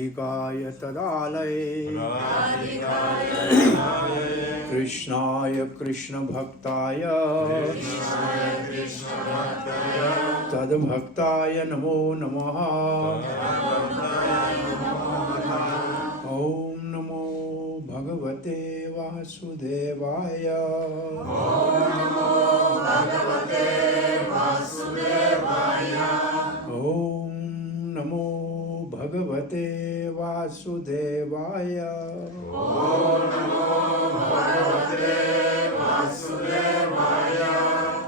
Radhikaya tadalaye Krishnaya Krishna bhaktaya tad bhaktaya namo namaha Om namo bhagavate vasudevaya Om namo bhagavate vasudevaya Om namo bhagavate vasudevaya Om namo bhagavate vasudevaya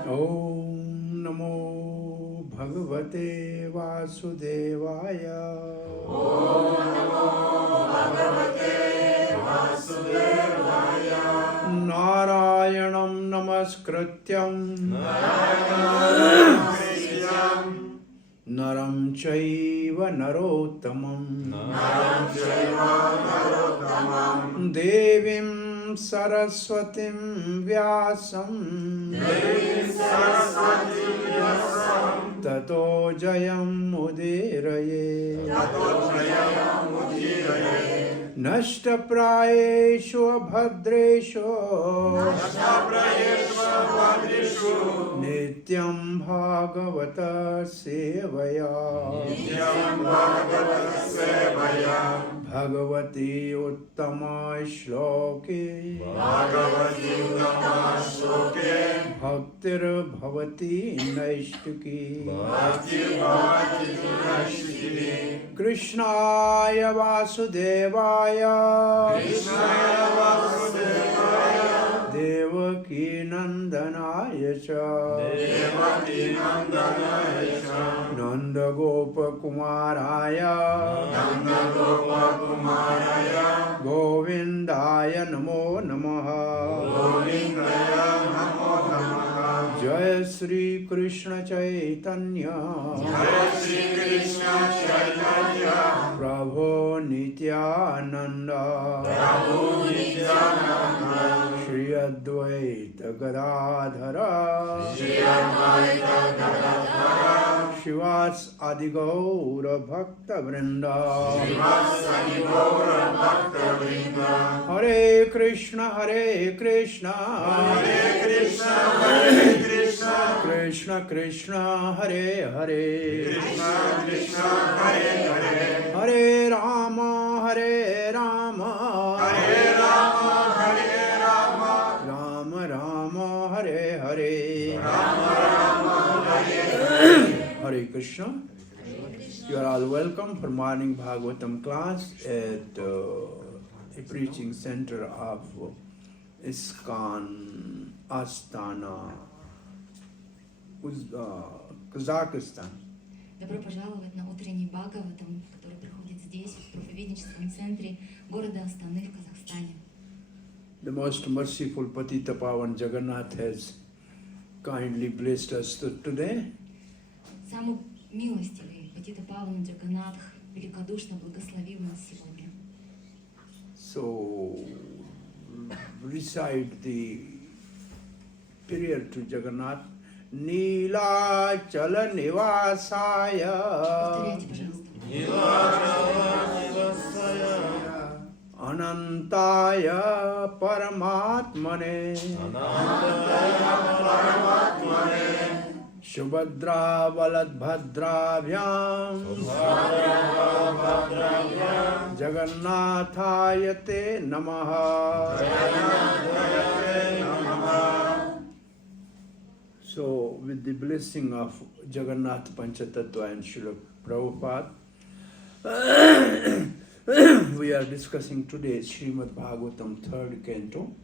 Om namo bhagavate vasudevaya Om namo bhagavate vasudevaya Narayanam namaskrityam Naram chaiva narottamam Devim saraswatim vyasam Tato jayam udiraye Nashta prayeshu abhadreshu Nityam bhagavata sevaya Bhagavati uttama shloke Bhaktir bhavati naishtuki Krishnaya vasudevaya Devaki nandanaya cha Nanda gopa kumaraya Govindaya namo namaha Jai Shri Krishna Chaitanya Prabhu Nityananda Shri Advaita Gadadhara Shivas Adigaura Bhakta Vrinda Hare Krishna Krishna Krishna Hare Hare Hare Rama Rama Rama Hare Hare Hare Krishna. You are all welcome for morning Bhagavatam class at a preaching center of Iskon, Астана, Kazakhstan. Добро пожаловать на Утренний Бхагаватам, который проходит здесь, в проповедническом центре города Астаны в Казахстане. The most merciful Patita Pavan Jagannath has kindly blessed us today. Самый милостивый Патита Паван Джаганнатх великодушно благословил нас сегодня. So, recite the prayer to Jagannath. Nila chala nivasaya Повторяйте, пожалуйста. Anantaya Paramatmane Shubhadra Baladbhadravyam Jagannathayate Namaha. So, with the blessing of Jagannath Panchatattva and Srila Prabhupada, we are discussing today Shrimad-bhagavatam 3rd canto.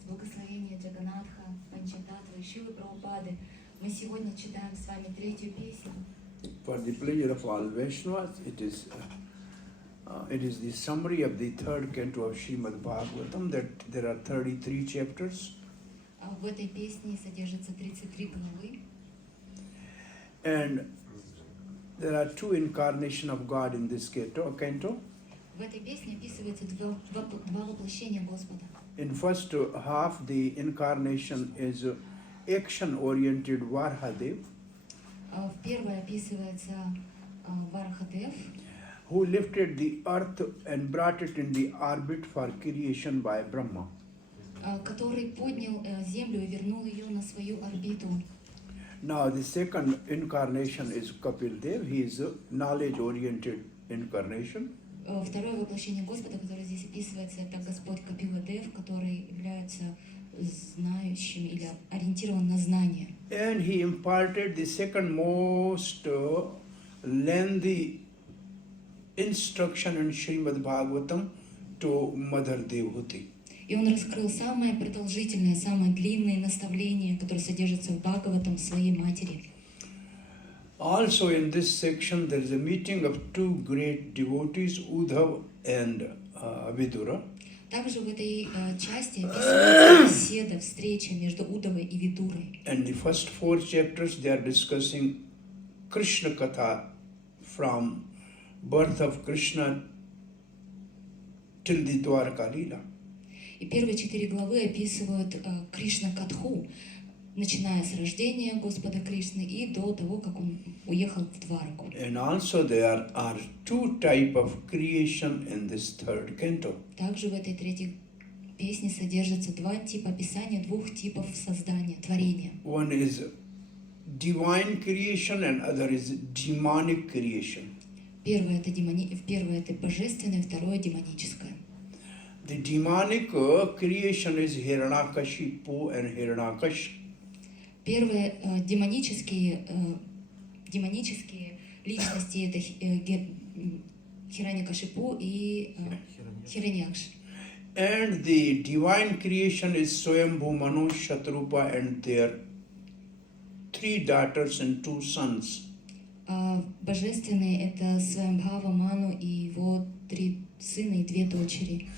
С благословения Джаганнатха, Панчататтвы и Шилы Прабхупады мы сегодня читаем с вами третью песню. For the pleasure of all Vaishnavas, it is the summary of the 3rd canto of Shrimad-bhagavatam, that there are 33 chapters. В этой песне содержится 33 главы. And there are 2 incarnations of God in this canto. В этой песне описывается два воплощения Господа. In first half, the incarnation is action-oriented Varhadev, В первой описывается Варахадев, who lifted the earth and brought it in the orbit for creation by Brahma. Который поднял землю и вернул ее на свою орбиту. Now the second incarnation is Kapil Dev. He is a knowledge-oriented incarnation. Второе воплощение Господа, которое здесь описывается, это Господь Капила Дев, который является знающим или ориентирован на знание. And he imparted the second most lengthy instruction in Shrimad-bhagavatam to Mother Devhuti. И он раскрыл самое продолжительное, самое длинное наставление, которое содержится в Бхагаватам своей матери. Also in this section there is a meeting of two great devotees, Uddhav and Vidura. Также в этой части описывается беседа, встреча между Уддавой и Видурой. And the first 4 chapters they are discussing Krishna Katha from birth of Krishna till the Dwarka Leela. И первые 4 главы описывают Кришна-катху, начиная с рождения Господа Кришны и до того, как он уехал в Двараку. And also there are 2 types of creation in this third canto. Также в этой третьей песне содержатся 2 типа описания 2 типов создания, творения. One is divine creation and other is demonic creation. Первое это божественное, второе демоническое. The demonic creation is Hiranyakashipu and Hiranyakash. Первые демонические личности это Хираньякашипу и Хираньякш. And the divine creation is Swayambhu, Manu, Shatrupa and their 3 daughters and 2 sons. Божественные это Свамбхава, Ману и его 3 сына и 2 дочери.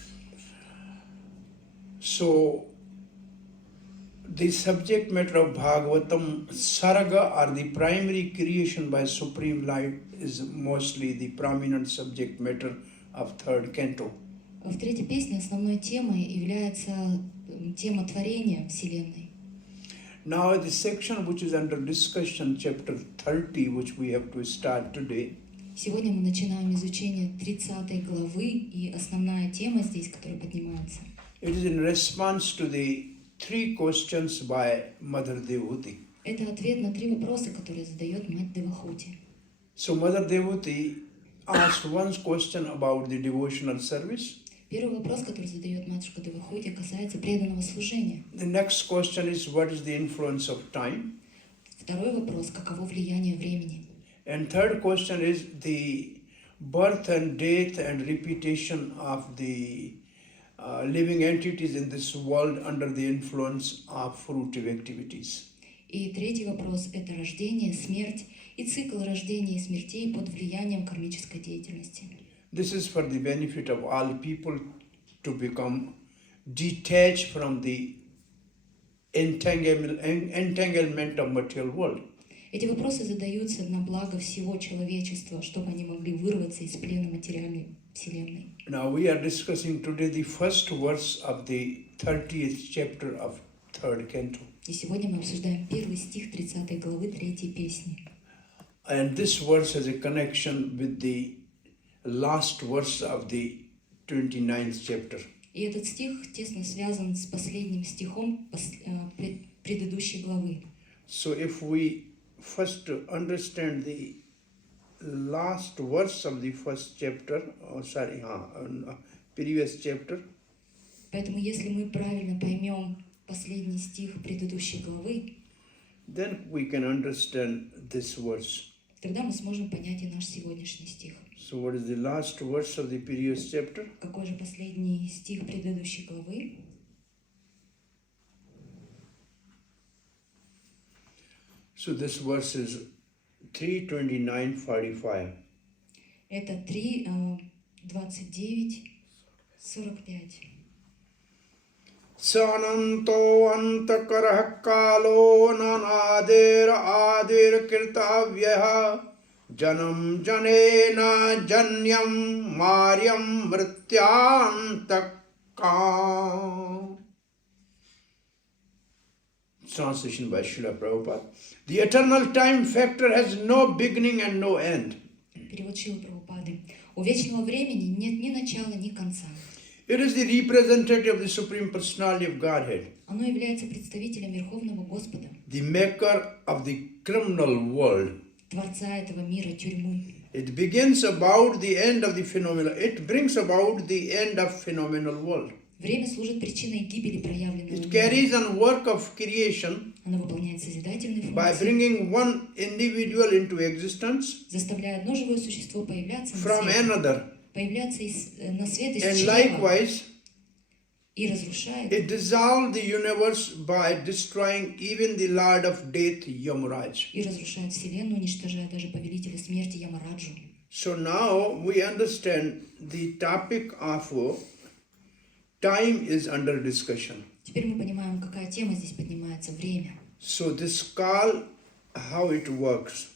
So, the subject matter of Bhagavatam, Sarga or the primary creation by Supreme Light is mostly the prominent subject matter of third canto. В третьей песне основной темой является тема творения Вселенной. Now the section which is under discussion, chapter 30, which we have to start today, Сегодня мы начинаем изучение 30 главы, и основная тема здесь, которая поднимается. it is in response to the 3 questions by Mother Devhuti. Это ответ на 3 вопроса, которые задает мать Девахути. So Mother Devhuti asked one question about the devotional service. Первый вопрос, который задает матушка Девахути, касается преданного служения. The next question is what is the influence of time? Второй вопрос, каково влияние времени. And third question is the birth and death and repetition of the living entities in this world under the influence of fruitive activities. И третий вопрос – это рождение, смерть и цикл рождения и смертей под влиянием кармической деятельности. This is for the benefit of all people to become detached from the entanglement of material world. Эти вопросы задаются на благо всего человечества, чтобы они могли вырваться из плена материальной вселенной. Now we are discussing today the first verse of the 30th chapter of third canto. И сегодня мы обсуждаем первый стих 30 главы 3 песни. And this verse has a connection with the last verse of the 29th chapter. И этот стих тесно связан с последним стихом предыдущей главы. So if we first understand the last verse of the first chapter, previous chapter, Поэтому если мы правильно поймем последний стих предыдущей главы, then we can understand this verse. тогда мы сможем понять и наш сегодняшний стих. So what is the last verse of the previous chapter? Какой же последний стих предыдущей главы? So this verse is 3:29:45. Это 3:29:45. Sananto antakarah kalo nanadir adir kirtavyah janam janena janyam maryam mrityantakam. Translation by Srila Prabhupada. The eternal time factor has no beginning and no end. Перевод Шрилы Прабхупады. У вечного времени нет ни начала, ни конца. It is the representative of the Supreme Personality of Godhead, Оно является представителем Верховного Господа, the maker of the criminal world. Творца этого мира, тюрьмы. It begins about the end of the phenomenal. It brings about the end of phenomenal world. Время служит причиной гибели проявленного It мира. carries on work of creation Оно выполняет созидательные by функции, bringing one individual into existence заставляя одно живое существо появляться на from свет, another. появляться на свет из And чрева likewise, и разрушает, it dissolved the universe by destroying even the Lord of Death, Yamaraj. и разрушает Вселенную, уничтожая даже повелителя смерти Ямараджу. So now we understand the topic of time is under discussion. Теперь мы понимаем, какая тема здесь поднимается, время. So this call, how it works.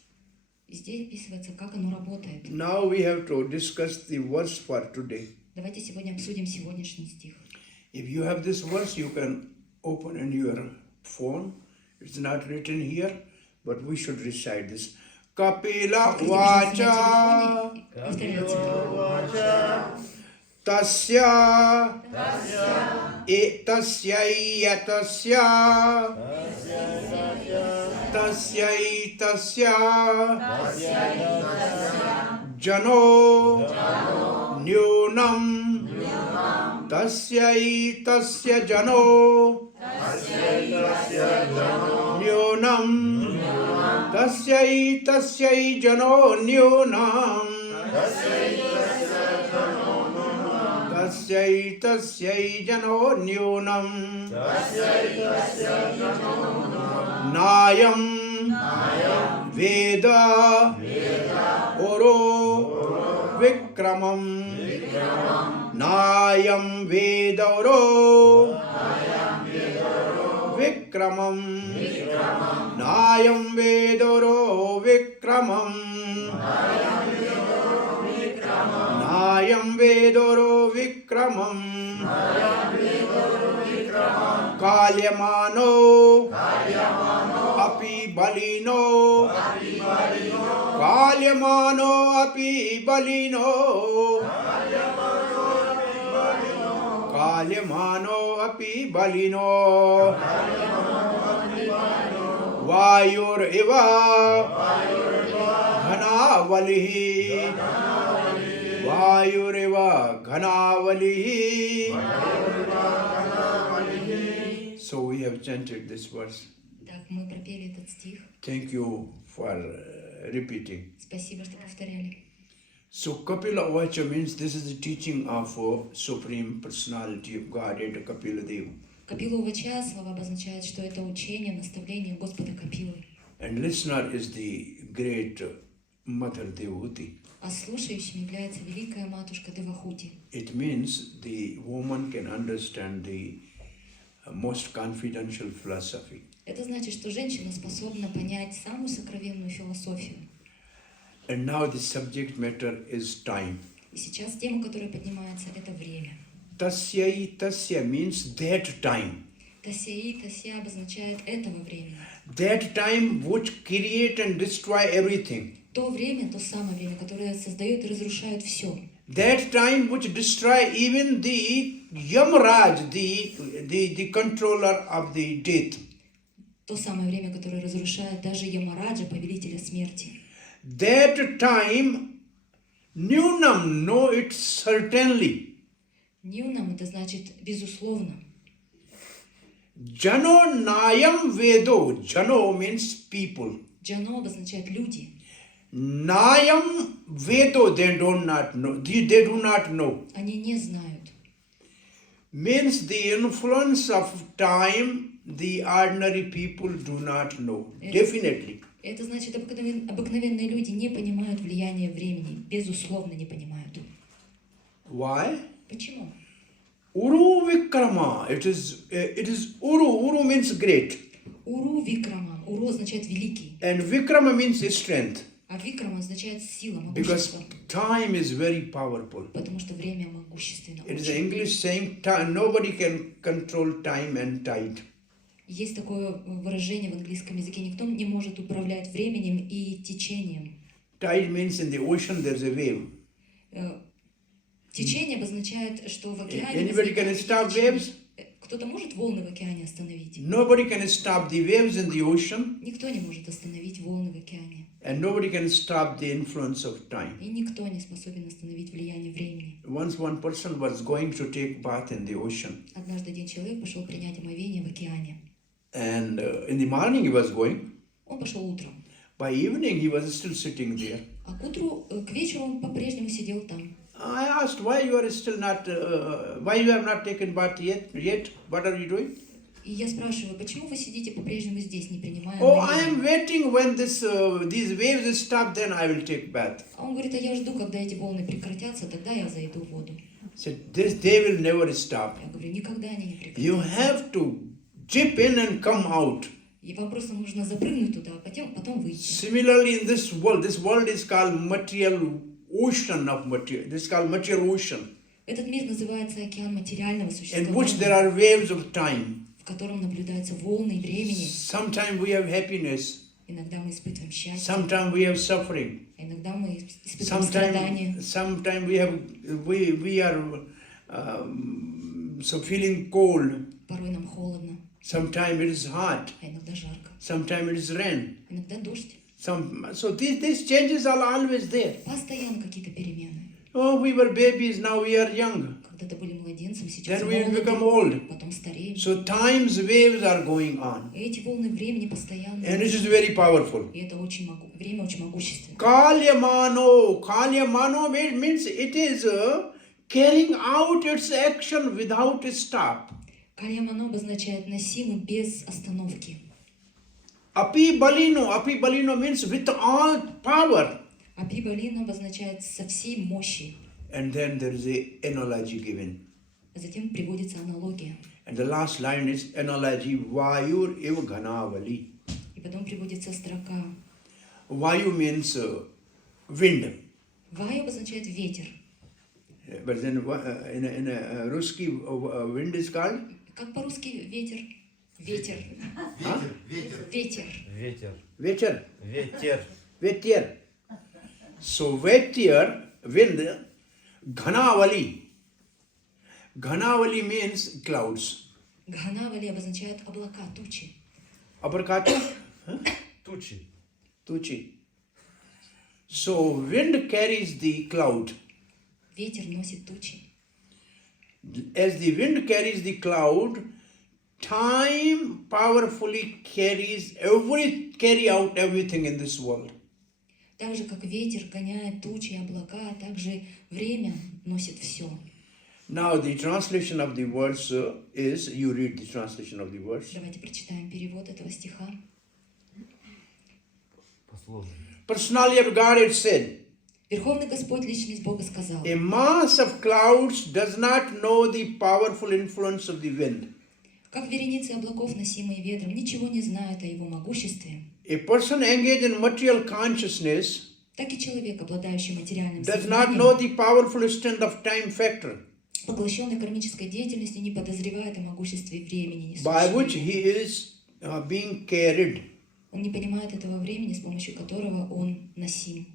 И здесь описывается, как оно работает. Now we have to discuss the verse for today. Давайте сегодня обсудим сегодняшний стих. If you have this verse, you can open in your phone. It's not written here, but we should recite this. Kapila vacha tасйаитасйа тасйаитасйа джано нүүнам тасйаитасйа джано нүүнам тасйаитасйа джано нүүнам тасйаитасйа джано нүүнам наям ведору-викрамам наям ведору-викрамам наям ведору-викрамам наям ведору-викрамам काल्यमानो अपि balino काल्यमानो अपि balino काल्यमानो अपि balino वायुरिव घना वलिः वायुरिव घना वलिः. So we have chanted this verse. Так, мы пропели этот стих. Thank you for repeating. Спасибо, что повторяли. So Kapila Vacha means this is the teaching of Supreme Personality of Godhead, Kapila Deva. Капила Увача, слова обозначают, что это учение, наставление Господа Капилы. And listener is the great Mother Devahuti. А слушающим является великая матушка Девахути. It means the woman can understand the most confidential philosophy. Это значит, что женщина способна понять самую сокровенную философию. And now the subject matter is time. И сейчас тема, которая поднимается, это время. Тасйаитасйа means that time. Тасьяитасйа обозначает этого времени. That time which create and destroy everything. То время, то самое время, которое создает и разрушает все. That time which destroy even the Yamaraj, the controller of the death. То самое время, которое разрушает даже Ямараджа, повелителя смерти. That time, nūnam, know it certainly. Нūнам это значит безусловно. Джано наям ведо. Джано means people. Джано обозначает люди. Naam vedo, they do not know. They do not know. Они не знают. Means the influence of time, the ordinary people do not know. Definitely. Это значит, обыкновенные люди не понимают влияние времени. Безусловно, не понимают. Why? Почему? Uru-викрама. It is Uru. Uru means great. Уру-викрамам. Уру означает великий. And Vikrama means strength. А викрам означает сила, Because могущество. time is very powerful. Потому что время могущественно. It is an English saying, nobody can control time and tide. Есть такое выражение в английском языке: никто не может управлять временем и течением. Tide means in the ocean there's a wave. Течение обозначает, что в океане Anybody can возникает stop течение. waves? Кто-то может волны в океане остановить? Nobody can stop the waves in the ocean, Никто не может остановить волны в океане. and nobody can stop the influence of time. И никто не способен остановить влияние времени. Once one person was going to take bath in the ocean, Однажды один человек пошел принять омовение в океане. and in the morning he was going. Он пошел утром. By evening he was still sitting there. А к вечеру он по-прежнему сидел там. I asked why you are still not, why you have not taken bath yet? What are you doing? И я спрашиваю, почему вы сидите по-прежнему здесь, не принимая Oh, I am омовение? waiting when these waves stop, then I will take bath. А он говорит, а я жду, когда эти волны прекратятся, тогда я зайду в воду. Said they will never stop. Я говорю, никогда они не You прекратятся. have to dip in and come out. И вам просто нужно запрыгнуть туда, а потом выйти. Similarly, in this world is called material ocean of material. This is called material ocean, Этот мир называется океан материального in which there существования, are waves of time. в котором наблюдаются волны времени. Sometimes we have happiness, Иногда мы испытываем счастье, sometimes we have suffering, а иногда мы испытываем страдания. sometimes we are so feeling cold. Порой нам холодно, Sometimes it is hot. а иногда жарко, Sometimes it is rain. иногда дождь. So these changes are always there. Постоянно какие-то перемены. Oh, we were babies, now we are young. Когда-то были младенцем, сейчас Then we молоды, become old. потом стареем. So time's waves are going on. И эти волны времени постоянно. And it is very powerful. И это время очень могущественно. Kalyamano means it is carrying out its action without a stop. Лйама обозначает носимый без остановки. Balino means with all power. А балино обозначает со всей мощи. And then there is a analogy given. Затем приводится аналогия. And the last line is analogy Vayur eva ghana vali. И потом приводится строка. Vayu means wind. Ваю обозначает ветер. But then in a Ruski wind is called? Как по-русски ветер? Ветер. Huh? Ветер. Vetir. Ветер. Vetir. So vetir, wind, ghanavali. Ghanavali means clouds. Гхана обозначает облака, тучи. Uppercut? Тучи. Tuchi. So wind carries the cloud. Ветер носит тучи. As the wind carries the cloud, time powerfully carry out everything in this world. Так же, как ветер гоняет тучи и облака, также время носит все. Now the translation of the verse is, you read the translation of the verse. Давайте прочитаем перевод этого стиха. Послушай. Personality of God, it said, Верховный Господь, Личность Бога, сказал: a mass of clouds does not know the powerful influence of the wind. как вереницы облаков, носимые ветром, ничего не знают о его могуществе, A person engaged in material consciousness так и человек, обладающий материальным does not know сознанием, the powerful extent of time factor поглощенный кармической деятельностью, не подозревает о могуществе времени, by which несущего. he is being carried. Он не понимает этого времени, с помощью которого он носим.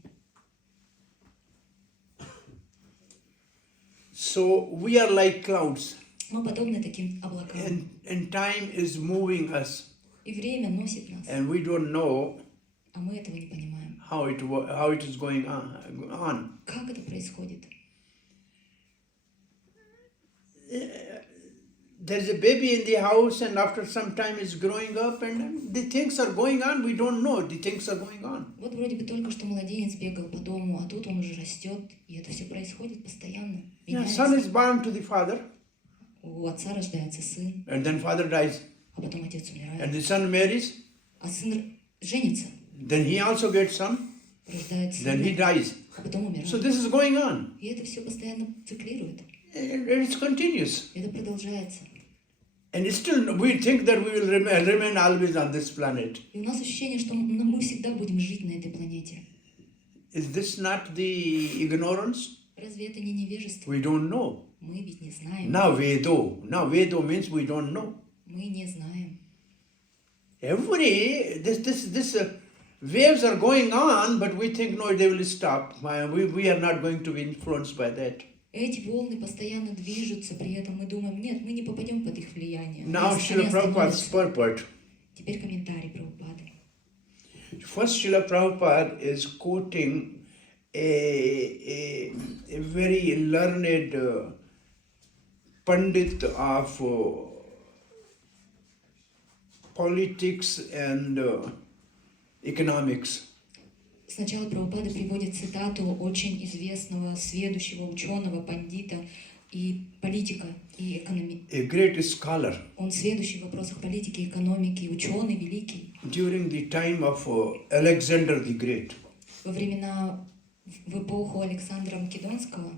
So we are like clouds, Мы подобны таким облакам. and time is moving us, И время носит нас, and we don't know а мы этого не понимаем. how it is going on. Как это происходит? There's a baby in the house, and after some time it's growing up, and the things are going on. We don't know the things are going on. Вот вроде бы только что младенец бегал по дому, а тут он уже растет, и это все происходит постоянно. Yeah, son Меняется. is born to the father, У отца рождается сын, and then father dies, а потом отец and умирает. the son marries, А сын женится, then he also gets son, рождает then he сына, dies. а потом умирает. So this is going on. И это все постоянно циклирует. It's continuous. Это продолжается. And still we think that we will remain always on this planet. И у нас ощущение, что мы всегда будем жить на этой планете. Is this not the ignorance? Разве это не невежество? We don't know. Мы ведь не знаем. Now Vedo means we don't know. Мы не знаем. waves are going on, but we think, no, they will stop. We are not going to be influenced by that. Эти волны постоянно движутся, при этом мы думаем, нет, мы не попадем под их влияние. Now, Они Srila Prabhupada's остановятся. purport. Теперь комментарий Прабхупады. First, Srila Prabhupada is quoting a very learned Pandit of politics and economics. Сначала Прабхупада приводит цитату очень известного сведущего ученого, пандита и политика, и A great scholar. Он сведущий в вопросах политики, экономики, ученый, великий. During the time of Alexander the Great. Во времена, в эпоху Александра Македонского.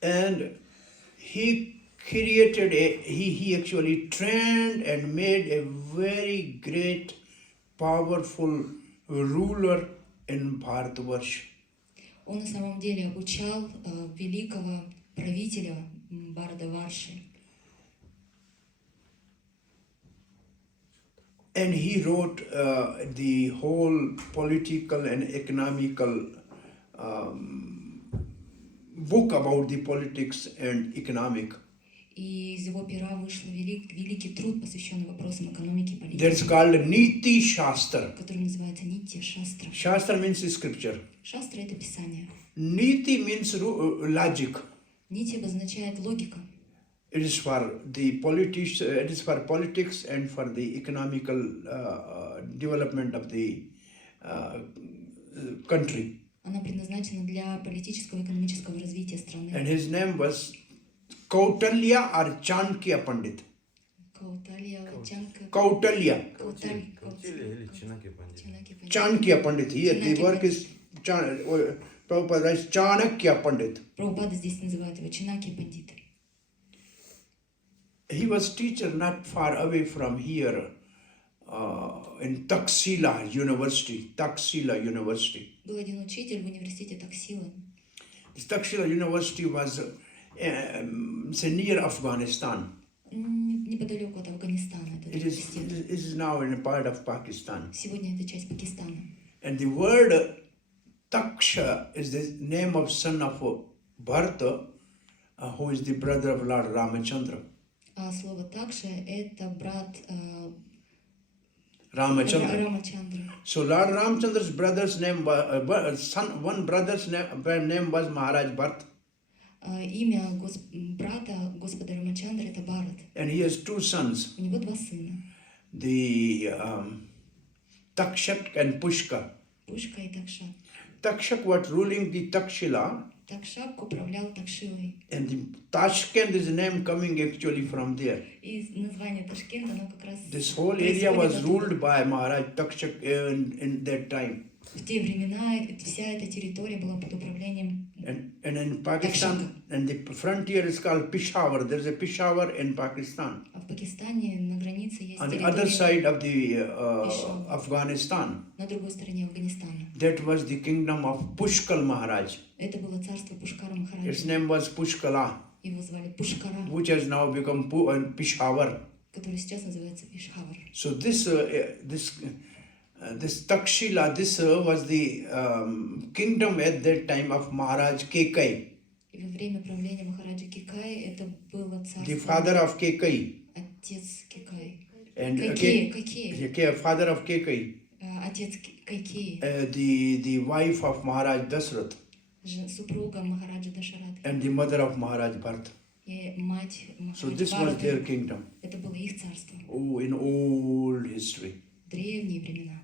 And he created he actually trained and made a very great, powerful ruler in Bharatvarsh. Он на самом деле обучал великого правителя Бхаратварши. And he wrote the whole political and economical book about the politics and economic. И из его пера вышел великий труд, посвященный вопросам экономики и политики. That's called Niti Shastra. Который называется Нитья Шастра. Shastra means scripture. Шастра — это писание. Niti means logic. Нити обозначает логика. It is for the politics. It is for politics and for the economical development of the country. Она предназначена для политического и экономического развития страны. And his name was Kautalya or Chanakya Pandit. Kautalya. Kautilya или Chanakya Pandit. Chanakya Pandit. Here the work is Prabhupada writes Chanakya Pandit. Прабхупада здесь называет его Чанакья Пандит. He was teacher not far away from here in Taxila University. Taxila University. Был один учитель в университете Таксила. This Taxila University was near Afghanistan. Неподалеку от Афганистана. It is now in a part of Pakistan. Сегодня это часть Пакистана. And the word Taksha is the name of son of Bharata, who is the brother of Lord Ramachandra. А слово Такша — это брат Ramachandra. Рамачандра. So Lord Ramachandra's brother's name was one brother's name was Maharaj Bharat. Имя брата Господа Рамачандра — это Бхарат. And he has two sons. У него два сына. The Takshak and Pushka. Пушка и Такша. Takshak was ruling the Takshila. Такшак управлял Такшилой. And the Tashkent is the name coming actually from there. И название Ташкент, оно как раз... This whole area was ruled by Maharaj Takshak in that time. В те времена вся эта территория была под управлением And in Pakistan, and the frontier is called Peshawar. There's a Peshawar in Pakistan. А в Пакистане на границе есть On the other территория side of the Afghanistan, на другой стороне Афганистана. that was the kingdom of Pushkal Maharaj. Это было царство Пушкара Its Махараджа. name was Pushkala, Его звали Пушкара, which has now become Peshawar. который сейчас называется Пешхавар. So this Takshila, this was the kingdom at that time of Maharaj Kekai, И во время правления Махараджа Кикай это было the царство father of Kekai. отец Кикай. And Какие? father of Kekai, Отец Кайкеи, the wife of Maharaj Dasrath, супруга Махараджа Дашарат and the mother of Maharaj Bharat. и мать So Махараджа this was their Бхарата. kingdom. Это было их царство. Oh, in old history. Древние времена.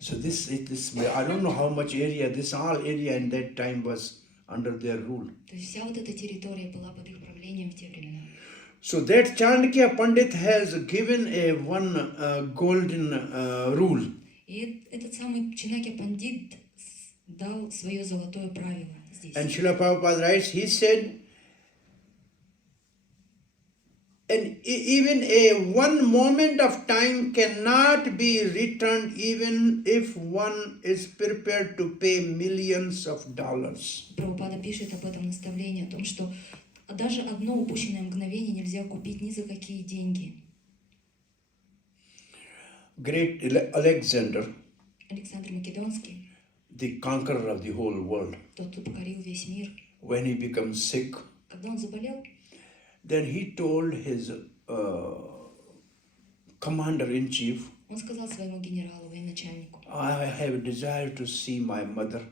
So I don't know how much area, this all area in that time was under their rule. То есть вся вот эта территория была под их правлением в те времена. So that Chanakya Pandit has given a one golden rule. И этот самый Чанакья Пандит дал свое золотое правило здесь. And Srila Prabhupada writes, he said, and even a one moment of time cannot be returned even if one is prepared to pay millions of dollars. Прабхупада пишет об этом наставлении, о том, что даже одно упущенное мгновение нельзя купить ни за какие деньги. great Alexander, Александр Македонский, the conqueror of the whole world, тот, кто покорил весь мир, when he becomes sick, когда он заболел, then he told his commander-in-chief, он сказал своему генералу, военачальнику: I have a desire to see my mother.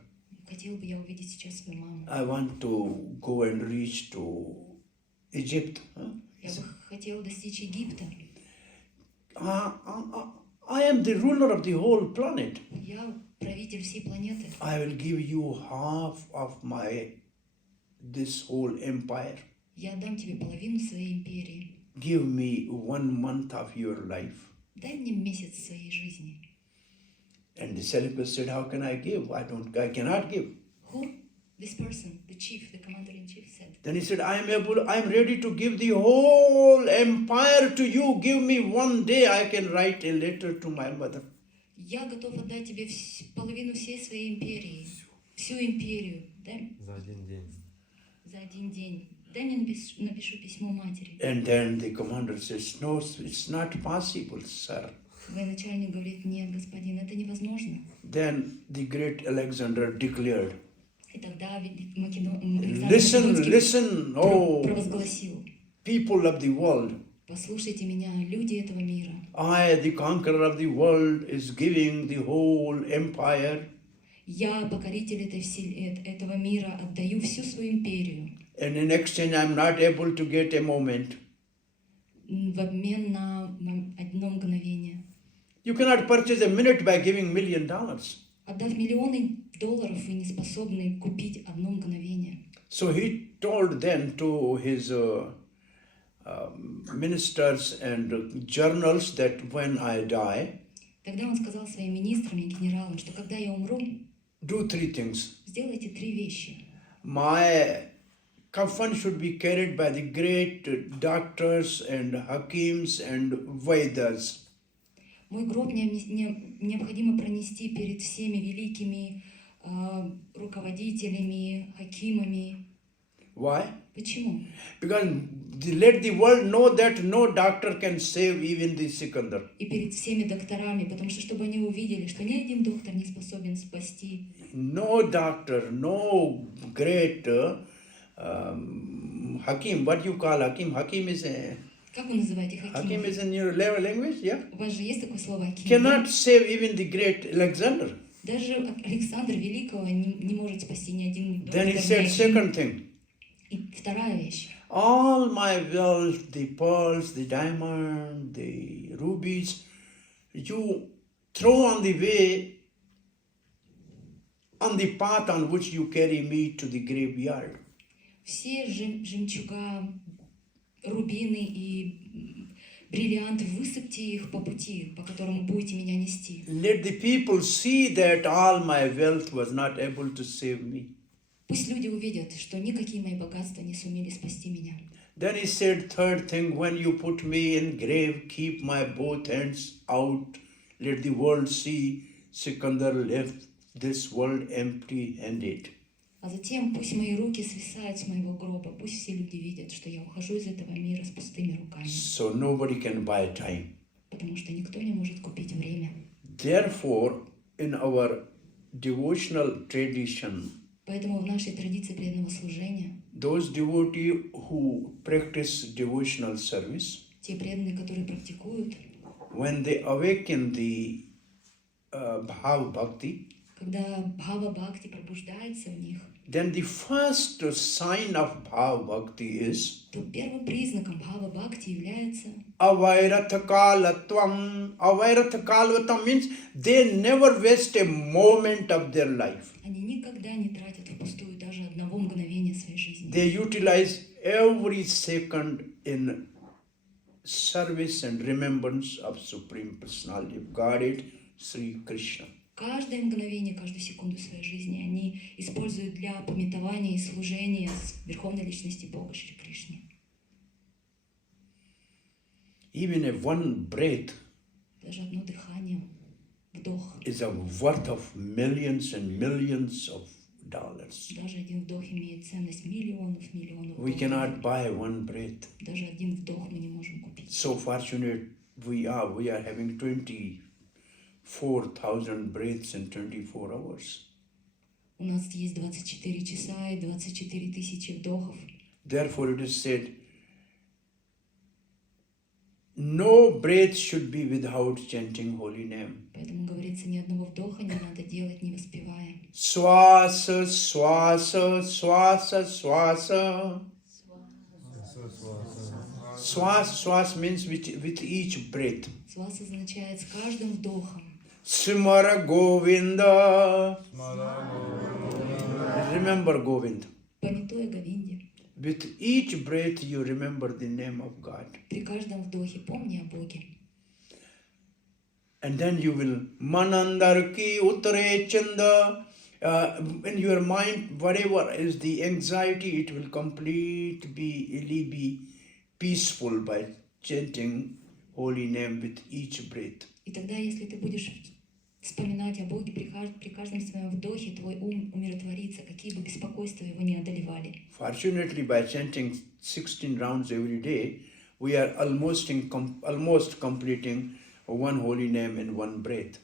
хотел бы я увидеть сейчас свою маму. I want to go and reach to Egypt. Я бы хотел достичь Египта. I am the ruler of the whole planet. Я правитель всей планеты. I will give you half of this whole empire. Я отдам тебе половину своей империи. Give me 1 month of your life. Дай мне месяц своей жизни. And the Seleucus said, how can I give? I cannot give. Who? This person, the chief, the commander-in-chief said. Then he said, I am ready to give the whole empire to you. Give me 1 day, I can write a letter to my mother. Я готов отдать тебе половину всей своей империи. Всю империю. Дай За один день. за один день. Дай мне напишу письмо матери. And then the commander says, no, it's not possible, sir. Военачальник говорит: нет, господин, это невозможно. Then the great Alexander declared, И тогда listen, oh, провозгласил: people of the world, послушайте меня, люди этого мира. I, the conqueror of the world, is giving the whole empire. Я, покоритель этого мира, отдаю всю свою империю. And in exchange, I'm not able to get a moment. В обмен на одно мгновение. You cannot purchase a minute by giving $1 million. Отдав миллионы долларов, вы не способны купить одно мгновение. So he told then to his ministers and generals that when I die, Тогда он сказал своим министрам и генералам, что когда я умру, do 3 things. сделайте 3 вещи. My coffin should be carried by the great doctors and hakims and vedas. Мой гроб необходимо пронести перед всеми великими руководителями, хакимами. Why? Почему? Because let the world know that no doctor can save even the Sikandar. И перед всеми докторами, потому что чтобы они увидели, что ни один доктор не способен спасти. No doctor, no great hakim. What you call hakim? Hakim is a... Как вы называете Hakim хакимов? is in your language, yeah? У вас же есть такое слово хаким? Cannot save even the great Alexander. Даже Александра Великого не может спасти ни один доктор. Then he said second thing. И вторая вещь. All my wealth, the pearls, the diamond, the rubies, you throw on the way, on the path on which you carry me to the graveyard. Все жемчуга, рубины и бриллианты, высыпьте их по пути, по которому будете меня нести. Let the people see that all my wealth was not able to save me. Пусть люди увидят, что никакие мои богатства не сумели спасти меня. Then he said, third thing, when you put me in grave, keep my both hands out. Let the world see Sikandar left this world empty-handed. А затем пусть мои руки свисают с моего гроба, пусть все люди видят, что я ухожу из этого мира с пустыми руками. So nobody can buy time. Потому что никто не может купить время. Therefore, in our devotional tradition, Поэтому в нашей традиции преданного служения those devotees who practice devotional service, те преданные, которые практикуют, when they awaken the bhava bhakti, когда бхава-бхакти пробуждается в них, then the first sign of bhava bhakti is то первым признаком бхава-бхакти является avairatakalatvam. Avairatakalatvam means they never waste a moment of their life. они никогда не тратят впустую даже одного мгновения своей жизни. They utilize every second in service and remembrance of Supreme Personality of Godhead, Sri Krishna. Каждое мгновение, каждую секунду своей жизни они используют для памятования и служения Верховной Личности Бога Шри Кришне. Even a one breath Даже одно дыхание, вдох, is a worth of millions and millions of dollars. даже один вдох имеет ценность миллионов We долларов. cannot buy one breath. Даже один вдох мы не можем купить. So fortunate we are having 20 4,000 breaths in 24 hours. У нас есть 24 часа и 24 тысячи вдохов. Therefore it is said, no breath should be without chanting holy name. Поэтому говорится, ни одного вдоха не надо делать, не воспевая. Swasa, swasa, swasa, swasa. Swasa, swasa means with each breath. Свас означает с каждым вдохом. Simara Govinda. Remember Govind. Памятуя Говинде. With each breath you remember the name of God. При каждом вдохе помни о Боге. And then you will manandar ki utare chanda. In your mind, whatever is the anxiety, it will completely be peaceful by chanting holy name with each breath. И тогда, если ты будешь вспоминать о Боге при каждом своем вдохе, твой ум умиротворится, какие бы беспокойства его не одолевали. Fortunately, by chanting 16 rounds every day, we are almost completing one holy name in one breath.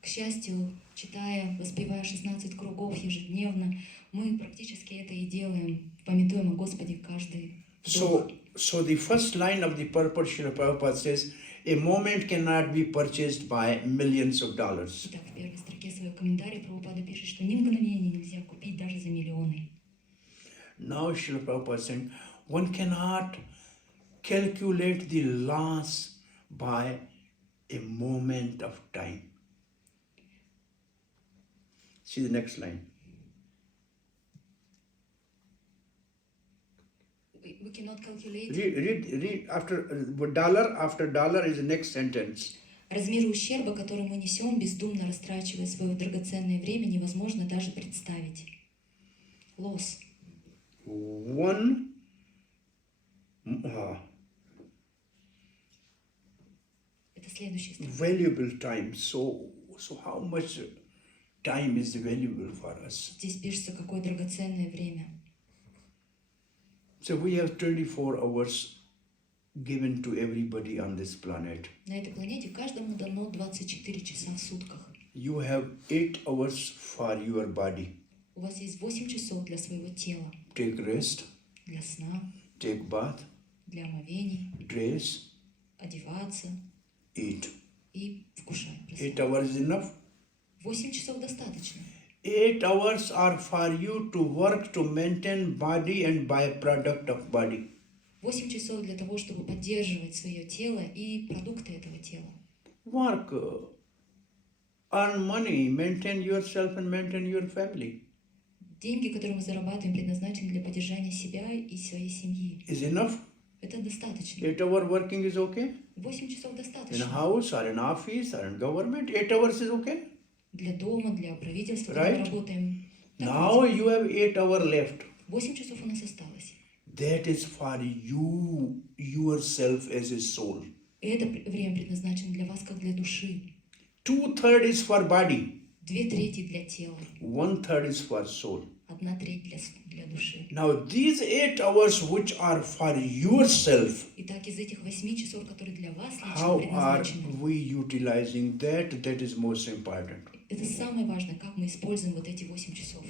К счастью, читая, воспевая 16 кругов ежедневно, мы практически это и делаем, памятуем о Господе каждый вдох. So the first line of the purport Srila Prabhupada says, a moment cannot be purchased by millions of dollars. Итак, в первой строке своего комментария Прабхупада пишет, что ни мгновение нельзя купить даже за миллионы. Now Srila Prabhupada is saying, one cannot calculate the loss by a moment of time. See the next line. We cannot calculate. Read after dollar is the next sentence. Размеры ущерба, который мы несем, бездумно растрачивая свое драгоценное время, невозможно даже представить. Loss. Это следующий строка. Valuable time. So how much time is valuable for us? Здесь пишется, какое драгоценное время. So we have 24 hours given to everybody on this planet. На этой планете каждому дано 24 часа в сутках. You have 8 hours for your body. У вас есть 8 часов для своего тела. Take rest, Для сна, take bath, для омовений, dress, одеваться eat. и вкушать. 8 hours is enough. 8 часов достаточно. 8 hours are for you to work to maintain body and byproduct of body. 8 часов для того, чтобы поддерживать свое тело и продукты этого тела. Work, earn money, maintain yourself and maintain your family. Деньги, которые мы зарабатываем, предназначены для поддержания себя и своей семьи. Is enough? Это достаточно. 8 hour working is okay? 8 часов In a достаточно. house or in office or in government, 8 hours is okay? Для дома, для правительства, Right. когда мы работаем. Now you have 8 hours left. 8 часов у нас осталось. That is for you, yourself as a soul. И это время предназначено для вас, как для души. 2/3 is for body. 2/3 для тела. 1/3 is for soul. 1/3 для души. Now these 8 hours which are for yourself, Итак, из этих 8 часов, которые для вас лично how are предназначены, we utilizing that? That is most important. это самое важное, как мы используем вот эти 8 часов.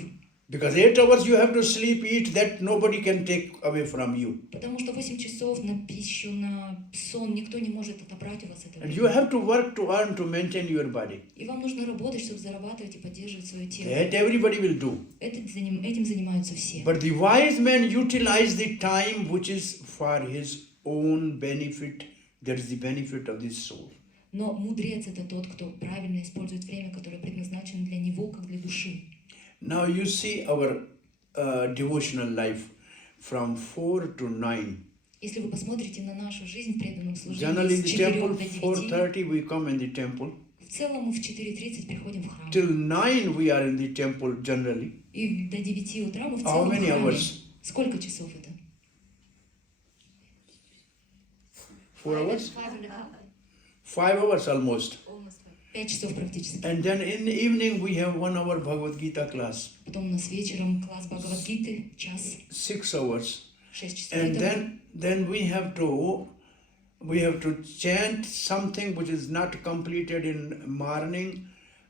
Because 8 hours you have to sleep, eat, that nobody can take away from you. Потому что 8 часов на пищу, на сон никто не может отобрать у вас это And you время. have to work to earn to maintain your body. И вам нужно работать, чтобы зарабатывать и поддерживать свое тело. That everybody will do. Этим занимаются все. But the wise man utilize the time which is for his own benefit. That is the benefit of the soul. Но мудрец — это тот, кто правильно использует время, которое предназначено для него, как для души. Now you see our devotional life from 4 to 9. Если вы посмотрите на нашу жизнь в преданном служении Generally in с the 4 temple, до 9, 4:30 we come in the temple. в целом мы в 4:30 приходим в храм. Till 9 we are in the temple generally. И до 9 утра мы в How целом в many храме. hours? Сколько часов это? 4 hours? 5 hours almost. 5 часов практически. And then in the evening we have 1 hour Bhagavad Gita class. Потом у нас вечером класс Бхагават-гиты, час, 6 hours. 6 часов. And Это then we have to we have to chant something which is not completed in morning,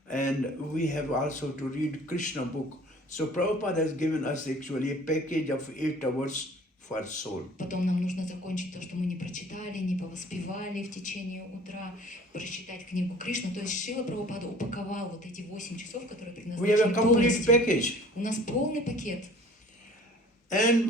and we have also to read Krishna book. So Prabhupada has given us actually a package of 8 hours for soul. Потом нам нужно закончить то, что мы не прочитали, не повоспевали в течение утра, прочитать книгу Кришна. То есть Шрила Прабхупада упаковал вот эти 8 часов, которые We have a предназначены complete полностью. package. У нас полный пакет. And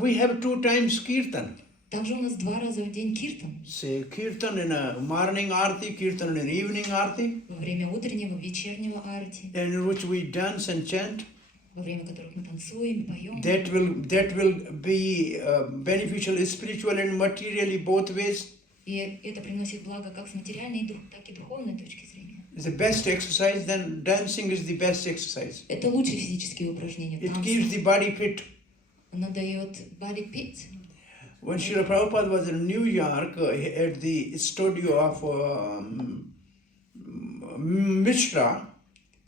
we have 2 times kirtan. Также у нас 2 раза в день киртан. Say kirtan in a morning arti, kirtan in evening arti, Во время утреннего, вечернего арти, and in which we dance and chant. во время которых мы танцуем, поем. That will be beneficial spiritually and materially both ways. И это приносит благо как с материальной, так и духовной точки зрения. It's the best exercise. Then dancing is the best exercise. Это лучшие физические упражнения. It keeps the body fit. Она дает body fit. When Srila Prabhupada was in New York at the studio of Mishra,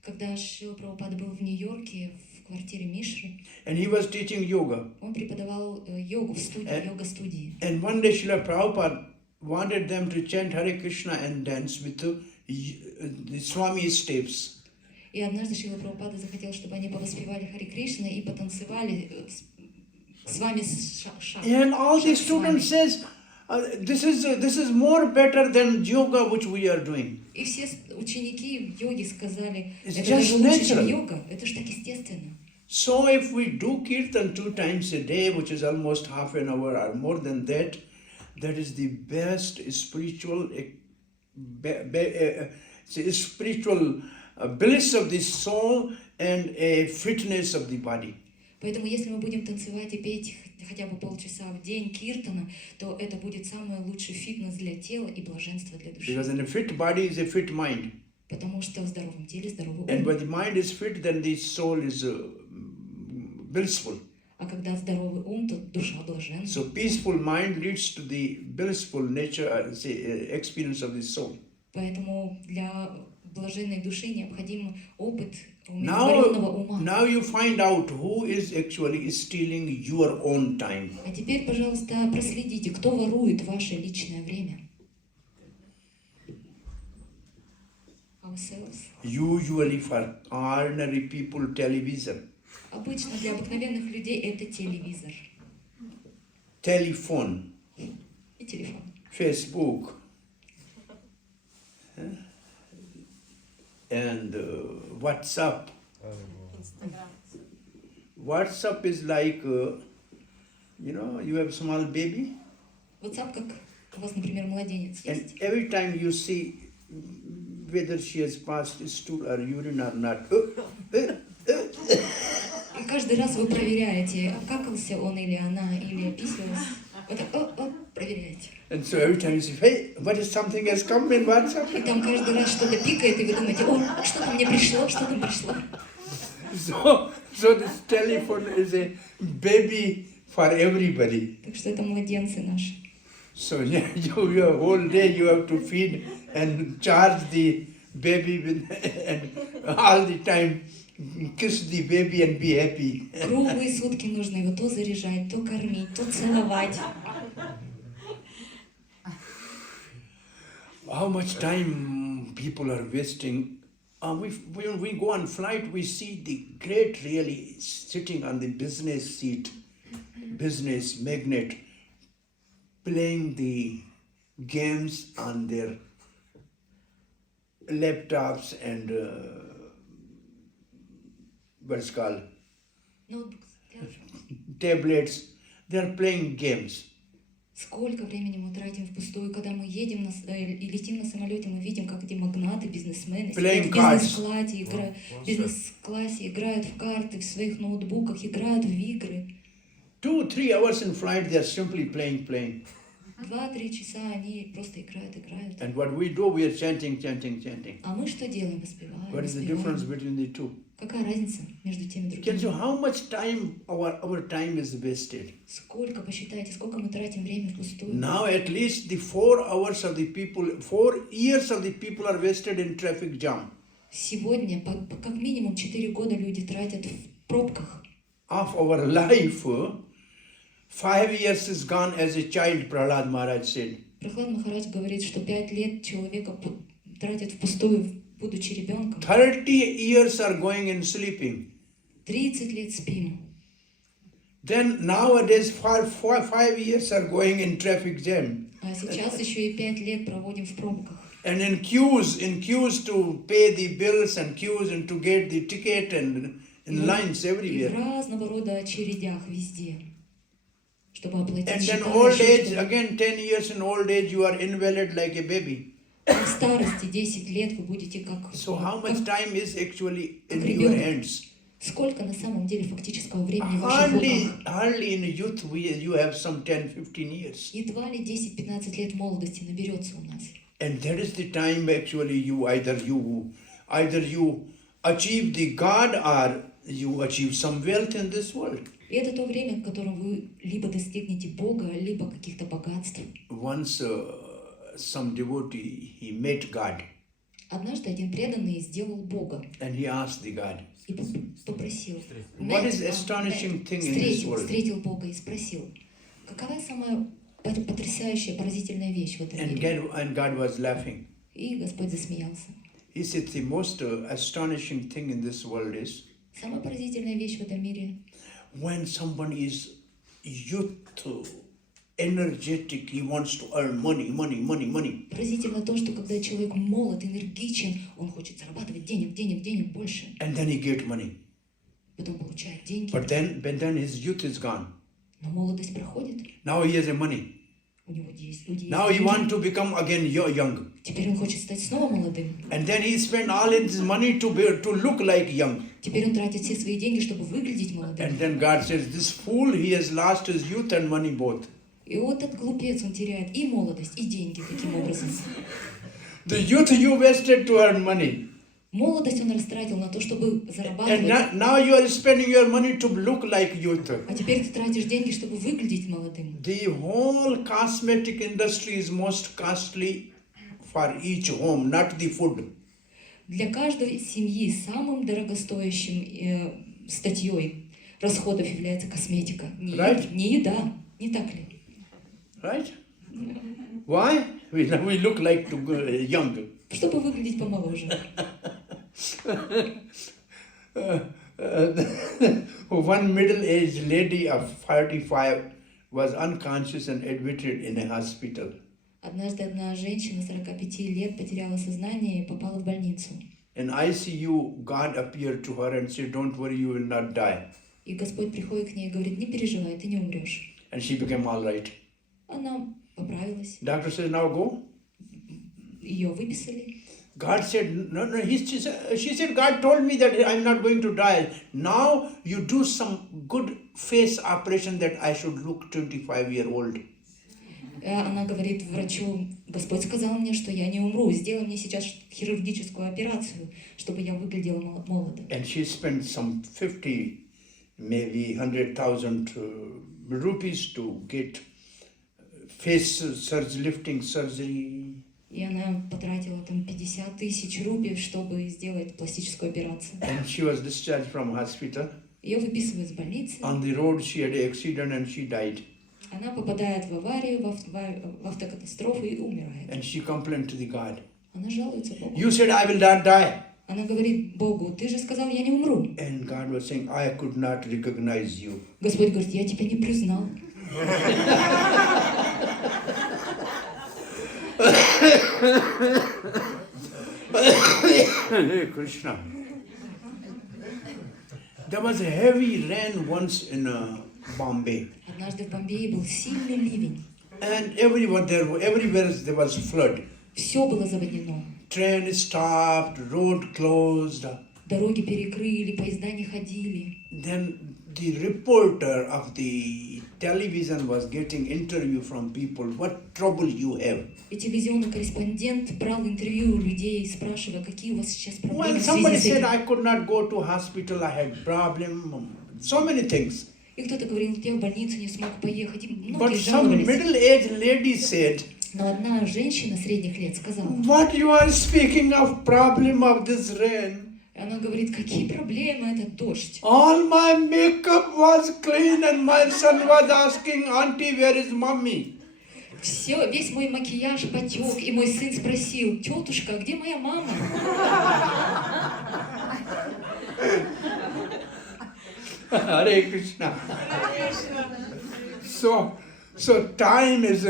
Когда Шрила Прабхупада был в Нью-Йорке, в квартире Мишры, and he was teaching yoga. он преподавал йогу в студии, йога-студии. And one day Srila Prabhupada wanted them to chant Hare Krishna and dance with the Swami steps. И однажды Шрила Прабхупада захотел, чтобы они повоспевали Харе Кришна и потанцевали с вами шаг. And all the students says, this is more better than yoga which we are doing. И все ученики йоги сказали, It's это даже just лучше, чем natural. йога, это же так естественно. So if we do kirtan 2 times a day, which is almost half an hour or more than that, that is the best spiritual spiritual bliss of the soul and a fitness of the body. Поэтому если мы будем танцевать и петь хотя бы полчаса в день киртана, то это будет самый лучший фитнес для тела и блаженство для души. Because in a fit body is a fit mind. Потому что в здоровом теле здоровый And ум. when the mind is fit, then the soul is blissful. А когда здоровый ум, то душа блаженна. So peaceful mind leads to the blissful nature, experience of the soul. Поэтому для блаженной души необходим опыт умиротворенного ума. Now you find out who is actually stealing your own time. А теперь, пожалуйста, проследите, кто ворует ваше личное время. Ourselves. Usually for ordinary people, television, Обычно для обыкновенных людей это телевизор telephone, и телефон. Facebook, and WhatsApp. WhatsApp is like, you have small baby, WhatsApp, как у вас, например, младенец and есть. every time you see whether she has passed stool or urine or not, И каждый раз вы проверяете, обкакался он или она, или писалась. Вот так, проверяете. and so every time you say, hey, what is something has come in WhatsApp? И там каждый раз что-то пикает, и вы думаете, о, что-то мне пришло, что-то пришло. So this telephone is a baby for everybody. Так что это младенцы наши. So yeah, your whole day you have to feed and charge the baby with, and all the time kiss the baby and be happy. Круглые сутки нужно его то заряжать, то кормить, то целовать. How much time people are wasting. When we go on flight, we see the great really sitting on the business seat, business magnate, playing the games on their laptops and what's called Ноутбук. tablets. They are playing games. Сколько времени мы тратим впустую, когда мы едем и летим на самолете, мы видим, как эти магнаты, бизнесмены сидят в бизнес-классе, играют в карты в своих ноутбуках, играют в игры. 2-3 hours in flight, they are simply playing. 2-3 часа они просто играют. And what we do, we are chanting. А мы что делаем? Воспеваем. What is the difference between the two? Какая разница между теми и Can you другими? how much time our time is wasted? Сколько, посчитайте, сколько мы тратим время впустую? Now at least the 4 years of the people are wasted in traffic jam. Сегодня, как минимум, 4 года люди тратят в пробках. Of our life, 5 years is gone as a child, Prahlad Maharaj said. Прохлад Махарадж говорит, что 5 лет человека тратят впустую, будучи ребенком. 30 years are going in sleeping. 30 лет спим. Then nowadays 5 years are going in traffic jam. А сейчас еще и 5 лет проводим в пробках. And in queues to pay the bills and queues and to get the ticket and in lines И в everywhere. разного рода очередях везде, чтобы оплатить And then счета. old age, again 10 years in old age you are invalid like a baby. В старости 10 лет вы будете как... So how much time is actually in как your ребенок. hands? Сколько на самом деле фактического времени в ваших руках? Hardly in youth you have some 10-15 years. Едва ли 10-15 лет молодости наберется у нас. And that is the time actually you either you achieve the God or you achieve some wealth in this world. И это то время, в котором вы либо достигнете Бога, либо каких-то богатств. Once some devotee, he met God Однажды один преданный сделал Бога and he asked the God, и попросил. what is astonishing thing in this world? Встретил Бога и спросил, какова самая потрясающая, поразительная вещь в этом мире? And God was laughing. И Господь засмеялся. He said the most astonishing thing in this world is Самая поразительная вещь в этом мире, when someone is youthful, energetic, he wants to earn money. поразительно то, что когда человек молод, энергичен, он хочет зарабатывать денег больше, And then he get money. потом получает деньги, But then his youth is gone. но молодость проходит, Now he has a money. у него есть деньги. Now he wants to become again young. Теперь он хочет стать снова молодым. And then he spend all his money to look like young. Теперь он тратит все свои деньги, чтобы выглядеть молодым. And then God says, this fool, he has lost his youth and money both. И вот этот глупец, он теряет и молодость, и деньги таким образом. The youth you wasted to earn money. Молодость он растратил на то, чтобы And зарабатывать. now you are spending your money to look like youth. А теперь ты тратишь деньги, чтобы выглядеть молодым. The whole cosmetic industry is most costly for each home, not the food. Для каждой семьи самым дорогостоящим статьей расходов является косметика. Right? Не еда, не так ли? Right? Why? We look like young. Чтобы выглядеть помоложе. One middle-aged lady of 45 was unconscious and admitted in a hospital. Однажды одна женщина 45 лет потеряла сознание и попала в больницу. In ICU, God appeared to her and said, "Don't worry, you will not die." И Господь приходит к ней и говорит, не переживай, ты не умрешь. And she became all right. Она поправилась, Doctor says, "Now go." ее выписали. God said, no. She said, God told me that I'm not going to die. Now you do some good face operation that I should look 25-year-old. Она говорит врачу, Господь сказал мне, что я не умру, сделай мне сейчас хирургическую операцию, чтобы я выглядела молодо. And she spent some 50, maybe 100,000 rupees to get face surgery, lifting surgery. И она потратила там 50 тысяч рупий, чтобы сделать пластическую операцию. And she was discharged from hospital. Ее выписывают с больницы. On the road she had an accident and she died. Она попадает в аварию, в автокатастрофу и умирает. And she complained to the God. Она жалуется Богу. You said I will not die. Она говорит Богу, ты же сказал, я не умру. And God was saying, I could not recognize you. Господь говорит, я тебя не признал. Krishna. There was a heavy rain once in Bombay. Однажды в Бомбее был сильный ливень. And everywhere there was flood. Все было заводнено. Train stopped, road closed. Дороги перекрыли, поезда не ходили. Then the reporter of the television was getting interview from people. What trouble you have? И телевизионный корреспондент брал интервью у людей, спрашивая, какие у вас сейчас проблемы Well, в somebody связи с said этим. I could not go to hospital. I had problem. So many things. И кто-то говорил, я в больницу не смог поехать. И But многие some жаловались. middle-aged lady said, Но одна женщина средних лет сказала, what you are speaking of problem of this rain? и она говорит, какие проблемы, это дождь. All my makeup was clean and my son was asking, Auntie, where is mommy? Все, весь мой макияж потек, и мой сын спросил: тетушка, а где моя мама? Hare Krishna. So time is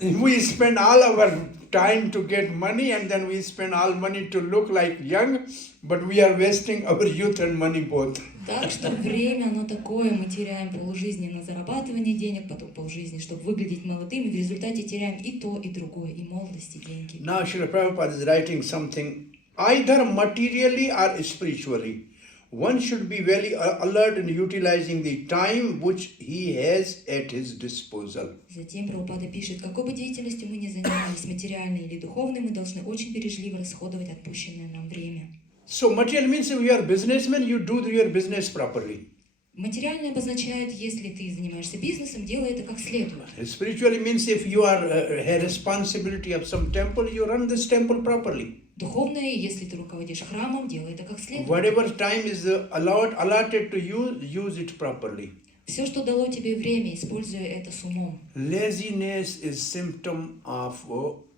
we spend all our time to get money, and then we spend all money to look like young, but we are wasting our youth and money both. Так что время, оно такое, мы теряем полжизни на зарабатывание денег, потом полжизни, чтобы выглядеть молодым, и в результате теряем и то, и другое, и молодость, и деньги. Now Srila Prabhupada is writing something either materially or spiritually. One should be very alert in utilizing the time which he has at his disposal. Затем Прабхупада пишет: какой бы деятельностью мы ни занимались, материальной или духовной, мы должны очень бережливо расходовать отпущенное нам время. So material means if you are a businessman, you do your business properly. Материальное обозначает, если ты занимаешься бизнесом, делай это как следует. Spiritually means if you are a responsibility of some temple, you run this temple properly. Духовное, если ты руководишь храмом, делай это как следует. Whatever time is allotted to you, use it properly. Все, что дало тебе время, используй это с умом. Laziness is symptom of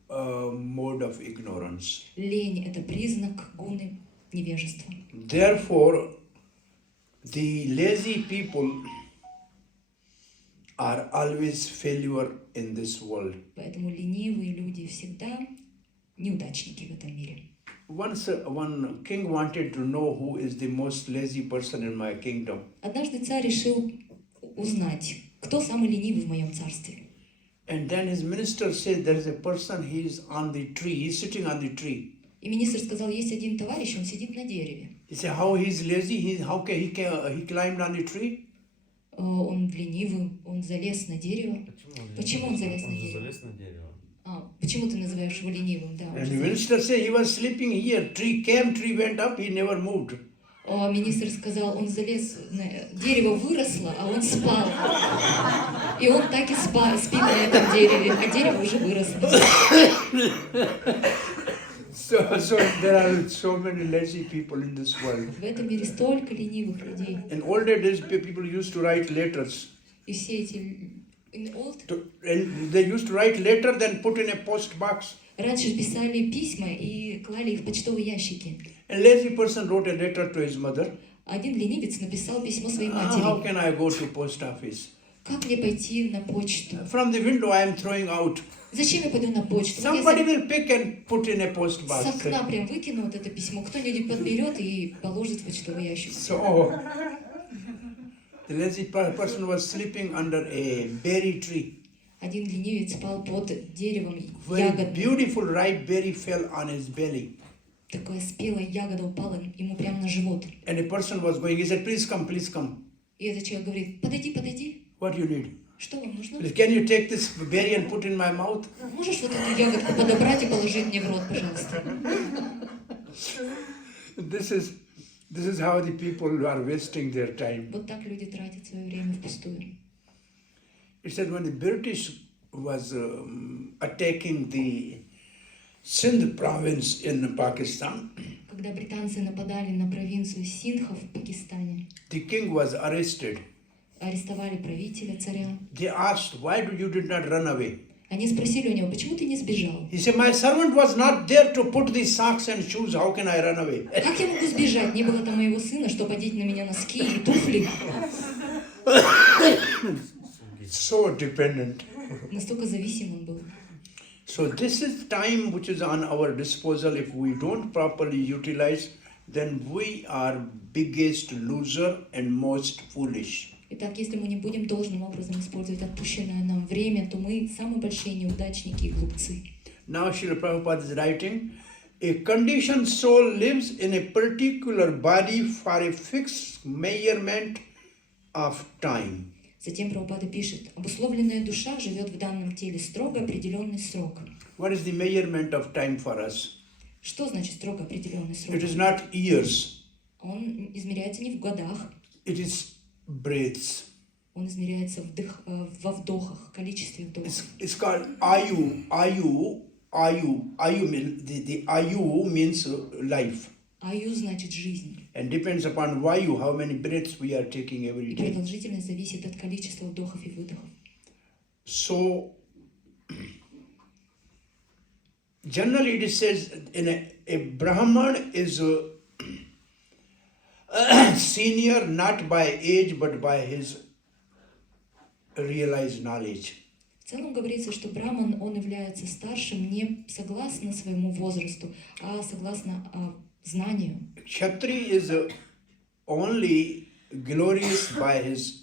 a mode of ignorance. Лень – это признак гуны невежества. Therefore, the lazy people are always failure in this world. Поэтому ленивые люди всегда неудачники в этом мире. Once one king wanted to know who is the most lazy person in my kingdom. Однажды царь решил узнать, кто самый ленивый в моем царстве. And then his minister said there is a person, he is on the tree, he is sitting on the tree. И министр сказал: есть один товарищ, он сидит на дереве. He said, how he is lazy, he climbed on the tree? Он ленивый, он залез на дерево. Почему он залез на Он дерево? залез на дерево. Почему ты называешь его ленивым? Да, And the minister said he was sleeping here. Tree came, tree went up, he never moved. Министр сказал: он залез, дерево выросло, а он спал. И он так и спит на этом дереве, а дерево уже выросло. So there are so many lazy people in this world. В этом мире столько ленивых людей. In older days, people used to write letters. И все эти... They used to write letter, then put in a post box. Раньше писали письма и клали их в почтовые ящики. A lazy person wrote a letter to his mother. Один ленивец написал письмо своей How матери. can I go to post office? Как мне пойти на почту? From the window I am throwing out. Зачем я пойду на почту? Somebody will pick and put in a post С box. окна прям выкину вот это письмо, кто-нибудь подберет и положит в почтовый ящик. So the lazy person was sleeping under a berry tree. Один ленивец спал под деревом Very ягод. beautiful ripe berry fell on his belly. Такая спелая ягода упала ему прямо на живот. And a person was going, he said, please come, please come. И этот человек говорит: подойди, подойди. What you need? Что вам нужно? Can you take this berry and put in my mouth? Можешь вот эту ягодку подобрать и положить мне в рот, пожалуйста? This is how the people are wasting their time. Вот так люди тратят свое время впустую. It said when the British was attacking the Sindh province in Pakistan, Когда британцы нападали на провинцию синдхов в Пакистане, the king was arrested. арестовали правителя, царя. They asked, why you did not run away? Они спросили у него: почему ты не сбежал? He said, my servant was not there to put the socks and shoes. How can I run away? Как я могу сбежать? Не было там моего сына, чтобы одеть на меня носки и туфли. So dependent. Настолько зависим он был. So this is time which is on our disposal. If we don't properly utilize, then we are biggest loser and most foolish. Итак, если мы не будем должным образом использовать отпущенное нам время, то мы самые большие неудачники и глупцы. Now Srila Prabhupada is writing, a conditioned soul lives in a particular body for a fixed measurement of time. Затем Прабхупада пишет: обусловленная душа живет в данном теле строго определенный срок. What is the measurement of time for us? Что значит строго определенный срок? It is not years. Он измеряется не в годах, It is breaths. он измеряется во вдохах, количестве вдохов. It's called ayu. Ayu means the ayu means life. Аю значит жизнь. And depends upon vayu, how many breaths we are taking every И day. продолжительность зависит от количества вдохов и выдохов. So, generally it says a Brahman is senior not by age but by his realized knowledge. В целом говорится, что браман, он является старшим не согласно своему возрасту, а согласно знанию. Kshatri is only glorious by his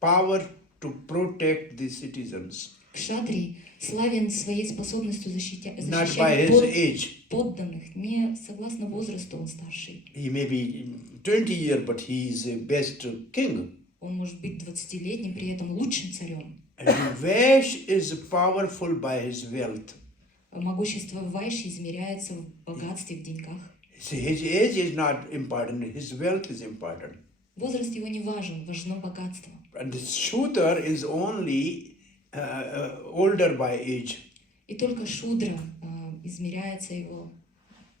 power to protect the citizens, Кшатрий славен своей способностью not by his защищать age. подданных. Не согласно возрасту он старший. He may be 20 years, but he is the best king. Он может быть 20-летним, при этом лучшим царем. And Vash is powerful by his wealth. Могущество Вайши измеряется в богатстве, в деньгах. See, his age is not important, his wealth is important. Возраст его не важен, важно богатство. And the Shudra is only older by age. И только Шудра измеряется его,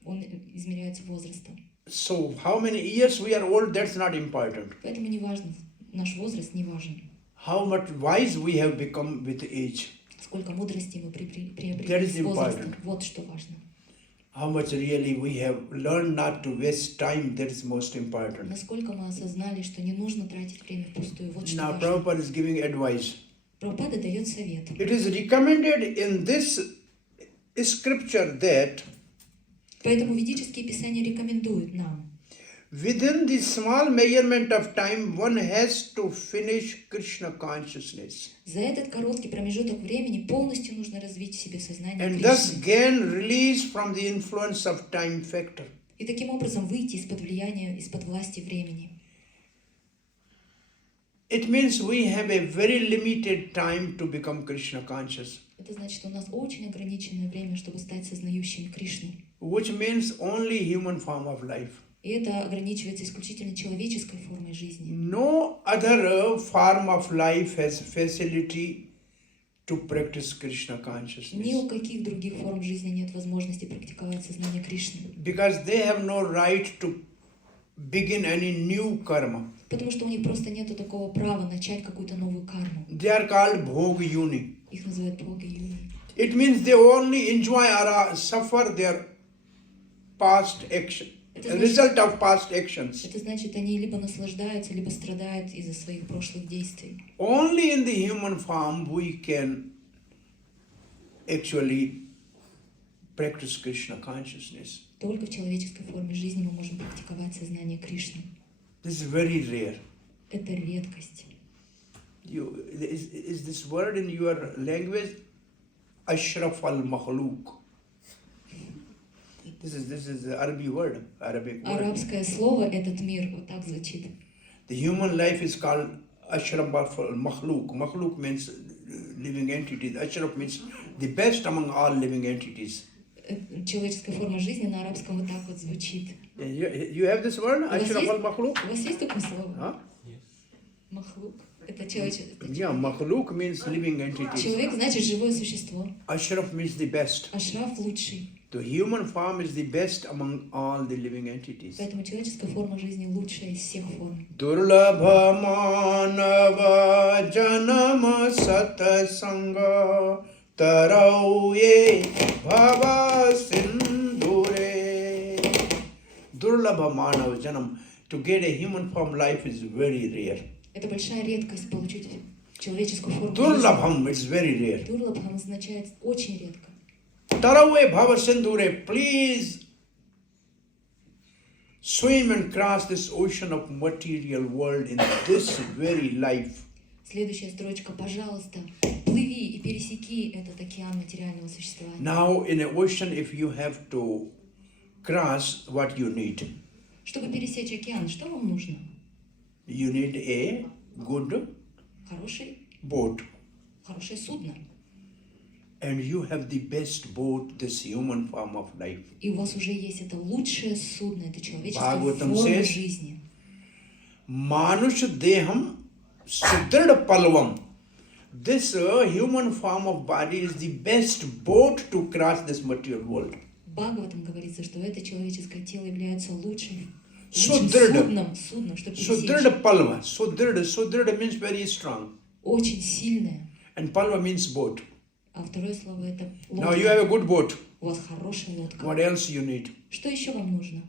он измеряется возрастом. So how many years we are old, that's not important. Поэтому не важно, наш возраст не важен. How much wise we have become with age. Сколько мудрости мы That приобрели is с возрастом. important. Вот что важно. How much really we have learned not to waste time, that is most important. Насколько мы осознали, что не нужно тратить время впустую. Вот что Now важно. Prabhupada is giving advice. Прабхупада дает совет. It is recommended in this scripture that Поэтому ведические писания рекомендуют нам within the small measurement of time, one has to finish Krishna consciousness за этот короткий промежуток времени полностью нужно развить в себе сознание and thus Кришны. gain release from the influence of time factor. И таким образом выйти из-под влияния, из-под власти времени. It means we have a very limited time to become Krishna conscious, Это значит, у нас очень ограниченное время, чтобы стать сознающим Кришну. which means only human form of life. И это ограничивается исключительно человеческой формой жизни. No other form of life has facility to practice Krishna Ни consciousness у каких других форм жизни нет возможности практиковать сознание Кришны. because they have no right to begin any new karma. Потому что у них просто нет такого права начать какую-то новую карму. They are called bhog yuni. Их называют Бога Юни. It means they only enjoy or suffer their past action, Это result of past actions. Это значит, они либо наслаждаются, либо страдают из-за своих прошлых действий. Only in the human form we can actually practice Krishna consciousness. Только в человеческой форме жизни мы можем практиковать сознание Кришны. This is very rare. Это редкость. Is this word in your language? Ashraf al-Makhluk. This is the Arabic word. Арабское слово «этот мир» вот так звучит. The human life is called Ashraf al-Makhluk. Makhluk means living entities. Ashraf means the best among all living entities. Человеческая форма жизни на арабском вот так вот звучит. You have this word, Ashraf al-Makhluk? У вас есть такое слово? Huh? Махлук. Это человек. Yeah, Makhluk means living entities. Человек значит живое существо. Ashraf means the best. Ашраф лучший. The human form is the best among all the living entities. Поэтому человеческая форма жизни лучшая из всех форм. Durlabha manava janama satasanga tarauye bhava sindhure. Durlabha manava janam. To get a human form life is very rare. Это большая редкость получить человеческую форму жизни. Durlabham is very rare. Дурлабхам означает очень редко. Taraway bhava sindhure, please swim and cross this ocean of material world in this very life. Следующая строчка. Пожалуйста, плыви и пересеки этот океан материального существования. Now in an ocean, if you have to cross, what you need? Чтобы пересечь океан, что вам нужно? You need a good boat. Хорошее судно. And you have the best boat, this human form of life. И у вас уже есть это лучшее судно, это человеческая Bhagavatam форма says, жизни. Manush deham sudrad palvam. This human form of body is the best boat to cross this material world. Бхагаватам говорится, что это человеческое тело является лучшим Судрида. судном, чтобы Sudrida пересечь. palva. Sudrida means very strong. Очень сильное. And palva means boat. А второе слово это Now you have a лодка. good boat. У вас хорошая лодка. What else you need? Что еще вам нужно?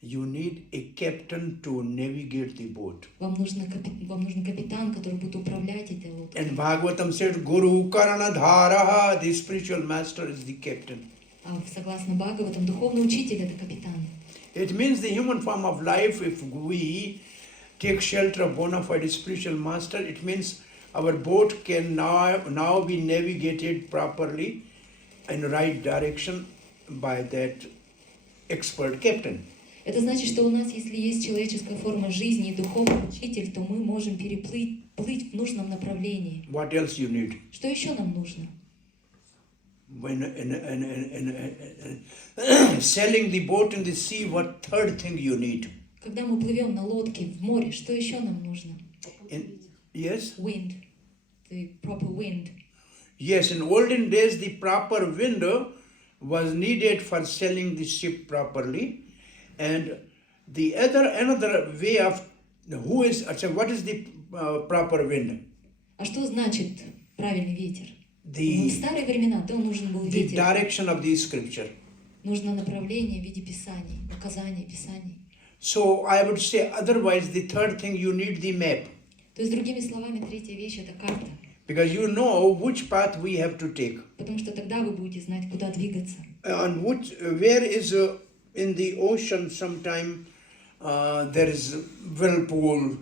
You need a captain to navigate the boat. Вам нужен капитан, который будет управлять этой лодкой. And Bhagavatam said, Guru Karanadharaha, the spiritual master is the captain. А согласно Бхагаватам, духовный учитель это капитан. It means the human form of life, if we take shelter of bona fide spiritual master, it means our boat can now be navigated properly in the right direction by that expert captain. Это значит, что у нас, если есть человеческая форма жизни и духовный учитель, то мы можем плыть в нужном направлении. What else you need? Что еще нам нужно? When sailing the boat in the sea, what third thing you need? Когда мы плывем на лодке в море, что еще нам нужно? Yes? Wind. The proper wind. Yes, in olden days the proper wind was needed for sailing the ship properly. And the another way of what is the proper wind? А что значит правильный ветер? В The старые времена то нужен был ветер. direction of the scripture. Нужно направление в виде писаний, указаний, писаний. So I would say otherwise the third thing you need the map. То есть, другими словами, третья вещь это карта. Because you know which path we have to take. Потому что тогда вы будете знать, куда двигаться. And where is in the ocean sometime there is whirlpool,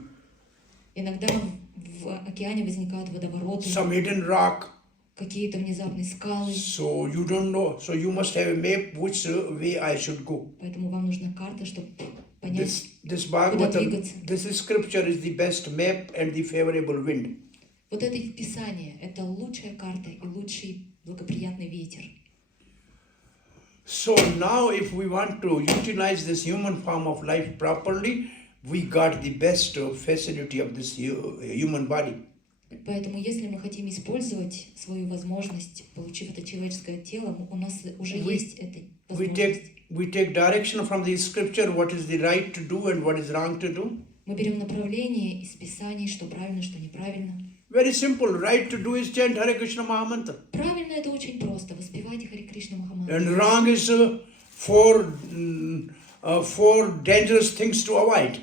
Иногда в океане возникают водовороты, some hidden rock. какие-то внезапные скалы. So you don't know. So you must have a map which way I should go. Поэтому вам нужна карта, чтобы понять, This куда Bhagavatam, двигаться. this scripture is the best map and the favorable wind. Вот это Писание, это лучшая карта и лучший благоприятный ветер. So now if we want to utilize this human form of life properly, we got the best facility of this human body. Поэтому, если мы хотим использовать свою возможность, получив это человеческое тело, у нас уже есть эта возможность. We take direction from the scripture, what is the right to do and what is wrong to do. Мы берем направление из Писаний, что правильно, что неправильно. Very simple. Right to do is chant Hare Krishna Mahamantra. Правильно это очень просто. Воспевайте Харе Кришна Махамантру. And wrong is four dangerous things to avoid.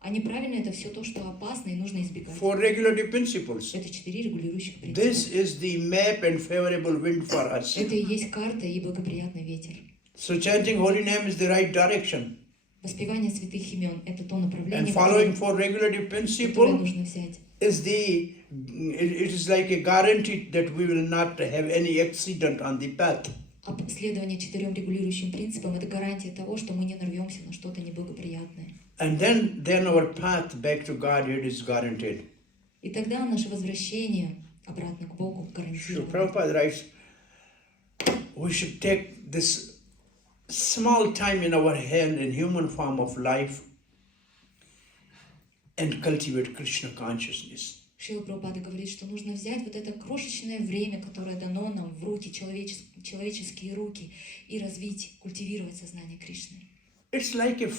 А неправильно это все то, что опасно и нужно избегать. Four regulative principles. Это 4 регулирующих принципа. This is the map and favorable wind for us. Это и есть карта и благоприятный ветер. So chanting holy name is the right direction. Воспевание святых имен – это то направление, And following которое four regulative которое principles нужно взять. it is like a guarantee that we will not have any accident on the path. А следование 4 регулирующим принципам – это гарантия того, что мы не нарвемся на что-то неблагоприятное. And then our path back to Godhead is guaranteed. И тогда наше возвращение обратно к Богу So гарантировано. Prabhupada writes, we should take this small time in our hand in human form of life and cultivate Krishna consciousness. Шрила Прабхупада говорит, что нужно взять вот это крошечное время, которое дано нам в руки, человеческие руки, и развить, культивировать сознание Кришны. It's like a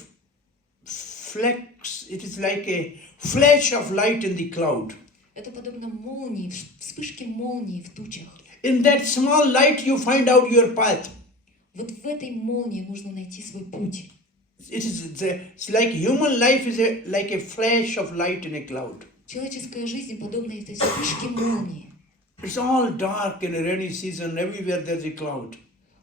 it is like a flash of light in the cloud. Это подобно молнии, вспышке молнии в тучах. In that small light you find out your path. Вот в этой молнии нужно найти свой путь. It's like human life is like a flash of light in a cloud. Человеческая жизнь подобна этой вспышке молнии. It's all dark in a rainy season. Everywhere there's a cloud.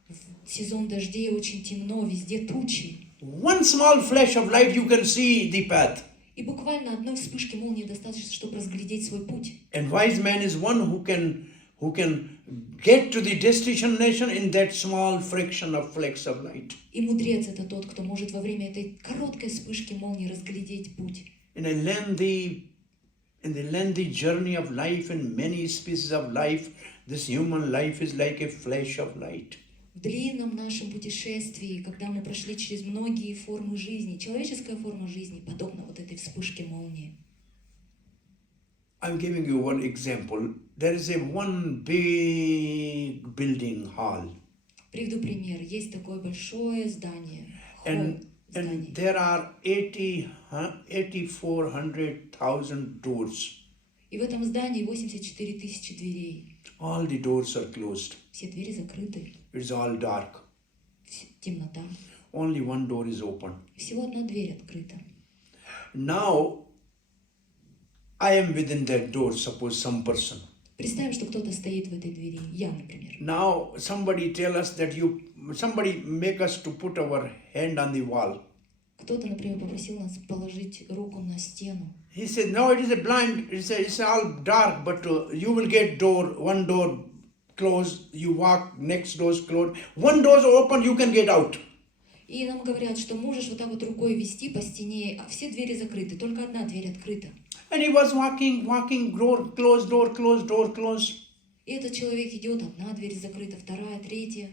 В сезон дождей очень темно, везде тучи. One small flash of light you can see the path. И буквально одной вспышки молнии достаточно, чтобы разглядеть свой путь. And wise man is one who can get to the destination in that small fraction of flecks of light. И мудрец это тот, кто может во время этой короткой вспышки молнии разглядеть путь. In the lengthy journey of life and many species of life, this human life is like a flash of light. В длинном нашем путешествии, когда мы прошли через многие формы жизни, человеческая форма жизни подобна вот этой вспышке молнии. I'm giving you one example. There is one big building hall. Приведу пример. Есть такое большое здание, холл And зданий. there are 84,000 doors. И в этом здании 84 тысячи дверей. All the doors are closed. Все двери закрыты. It's all dark. Темнота. Only one door is open. Всего одна дверь открыта. Now, I am within that door, suppose some person. Представим, что кто-то стоит в этой двери. Я, например. Now, somebody tell us that somebody make us to put our hand on the wall. Кто-то, например, попросил нас положить руку на стену. He said, no, it is a blind, it's all dark, but you will get one door closed, you walk, next door's closed. One door's open, you can get out. И нам говорят, что можешь вот так вот рукой вести по стене, а все двери закрыты, только одна дверь открыта. And he was walking, door closed, door closed, door closed. И этот человек идет, одна дверь закрыта, вторая, третья.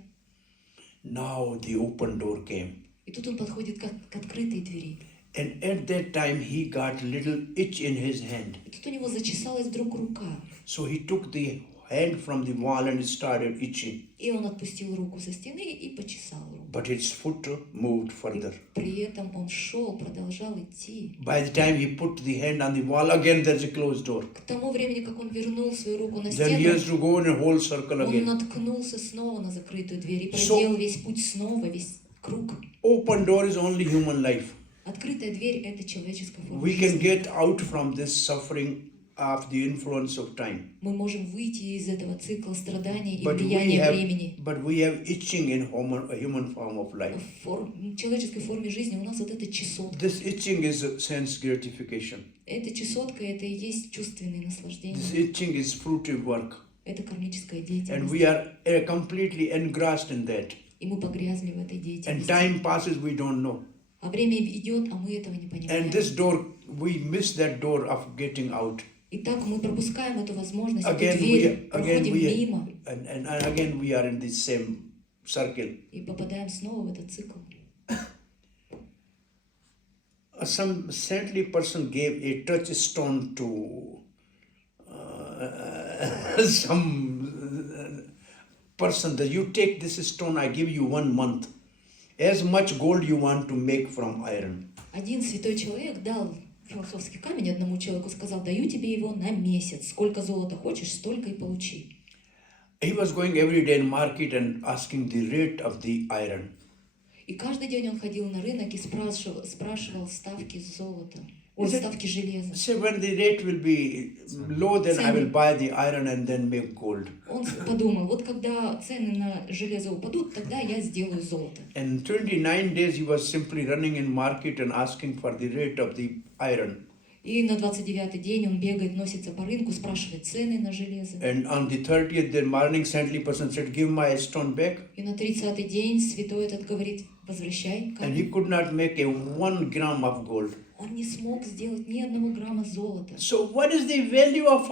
Now the open door came. И тут он подходит к открытой двери. And at that time he got little itch in his hand. И тут у него зачесалась вдруг рука. So he took the hand from the wall and started itching. И он отпустил руку со стены и почесал руку. But his foot moved further. При этом он шел, продолжал идти. By the time he put the hand on the wall, again there's a closed door. К тому времени, как он вернул свою руку на Then he has стену, to go in a whole circle он again. наткнулся снова на закрытую дверь и проделал весь путь снова, весь круг. Open door is only human life. Открытая дверь – это человеческая форма We can жизни. get out from this suffering of the influence of time. Мы можем выйти из этого цикла страданий и But влияния времени. we have itching in human form of life. В человеческой форме жизни у нас вот эта чесотка. This itching is a sense gratification. Эта чесотка – это и есть чувственные наслаждения. This itching is fruitive work. Это кармическая And деятельность. we are completely engrossed in that. И мы погрязли в этой And деятельности. time passes, we don't know. А время идет, а мы этого не понимаем. And this door, we miss that door of getting out. И так мы пропускаем эту возможность, эту Again, дверь, проходим we мимо and again we are in the same circle. и попадаем снова в этот цикл. Some saintly person gave a touchstone to some person that you take this stone, I give you 1 month. As much gold you want to make from iron. Один святой человек дал философский камень одному человеку, сказал: даю тебе его на месяц. Сколько золота хочешь, столько и получи. He was going every day in market and asking the rate of the iron. И каждый день он ходил на рынок и спрашивал ставки золота, ставки железа. So when the rate will be low, then I will buy the iron and then make gold. Он подумал, вот когда цены на железо упадут, тогда я сделаю золото. And 29 days he was simply running in market and asking for the rate of the iron. И на 29-й день он бегает, носится по рынку, спрашивает цены на железо. And on the 30th, the morning saintly person said, give my stone back. И на 30-й день святой этот говорит: возвращай And he камень. could not make a 1 gram of gold. Он не смог сделать ни одного грамма золота. So what is the value of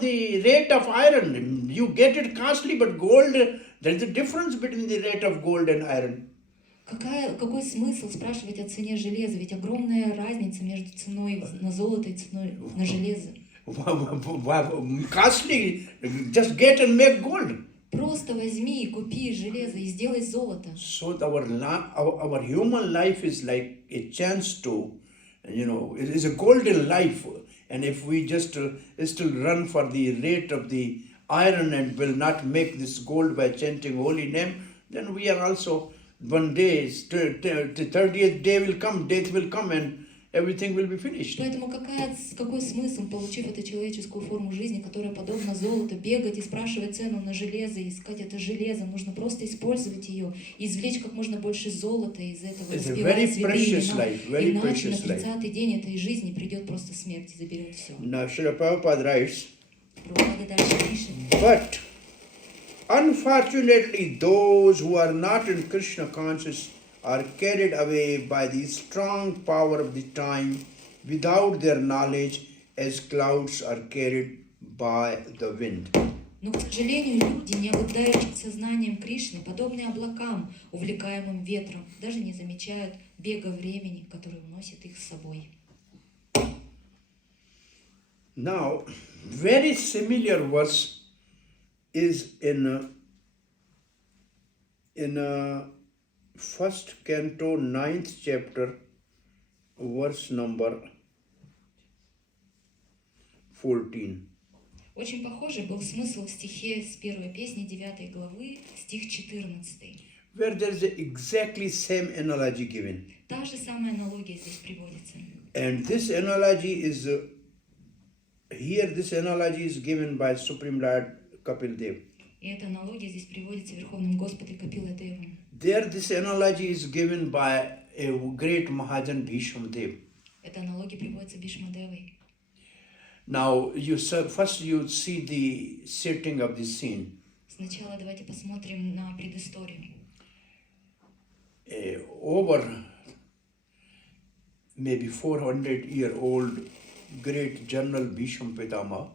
the rate of iron? You get it costly, but gold, there is a difference between the rate of gold and iron. Какой смысл спрашивать о цене железа? Ведь огромная разница между ценой на золото и ценой на железо. Costly, just get and make gold. Просто возьми и купи железо и сделай золото. So our human life is like a chance to, it is a golden life. And if we just still run for the rate of the iron and will not make this gold by chanting holy name, then we are also, one day, the 30th day will come, death will come, and everything will be finished. Поэтому какой смысл, получив эту человеческую форму жизни, которая подобна золоту, бегать и спрашивать цену на железо, и искать это железо? Нужно просто использовать ее, извлечь как можно больше золота из этого, распевая святые имена. Иначе на 30-й день этой жизни придет просто смерть и заберет все. Now, Srila Prabhupada writes, Прабхупада дальше пишет. but unfortunately, those who are not in Krishna conscious are carried away by the strong power of the time without their knowledge, as clouds are carried by the wind. Но, к сожалению, люди, не обладающие сознанием Кришны, подобные облакам, увлекаемым ветром, даже не замечают бега времени, который уносит их с собой. Now, very similar verse is in in first canto, 9th chapter, verse number 14. Очень похожий был смысл в стихе с первой песни 9 главы, стих 14. Where there is exactly same analogy given. Та же самая аналогия здесь приводится. And this analogy is, here this analogy is given by Supreme Lord Kapil Dev. И эта аналогия здесь приводится Верховным Господом Капила Девом. There this analogy is given by a great Mahajan Bhishma Dev. Эта аналогия приводится Бхишма-девой. Now, first you see the setting of the scene. Сначала давайте посмотрим на предысторию. Over maybe 400-year-old great General Bhishma Pitama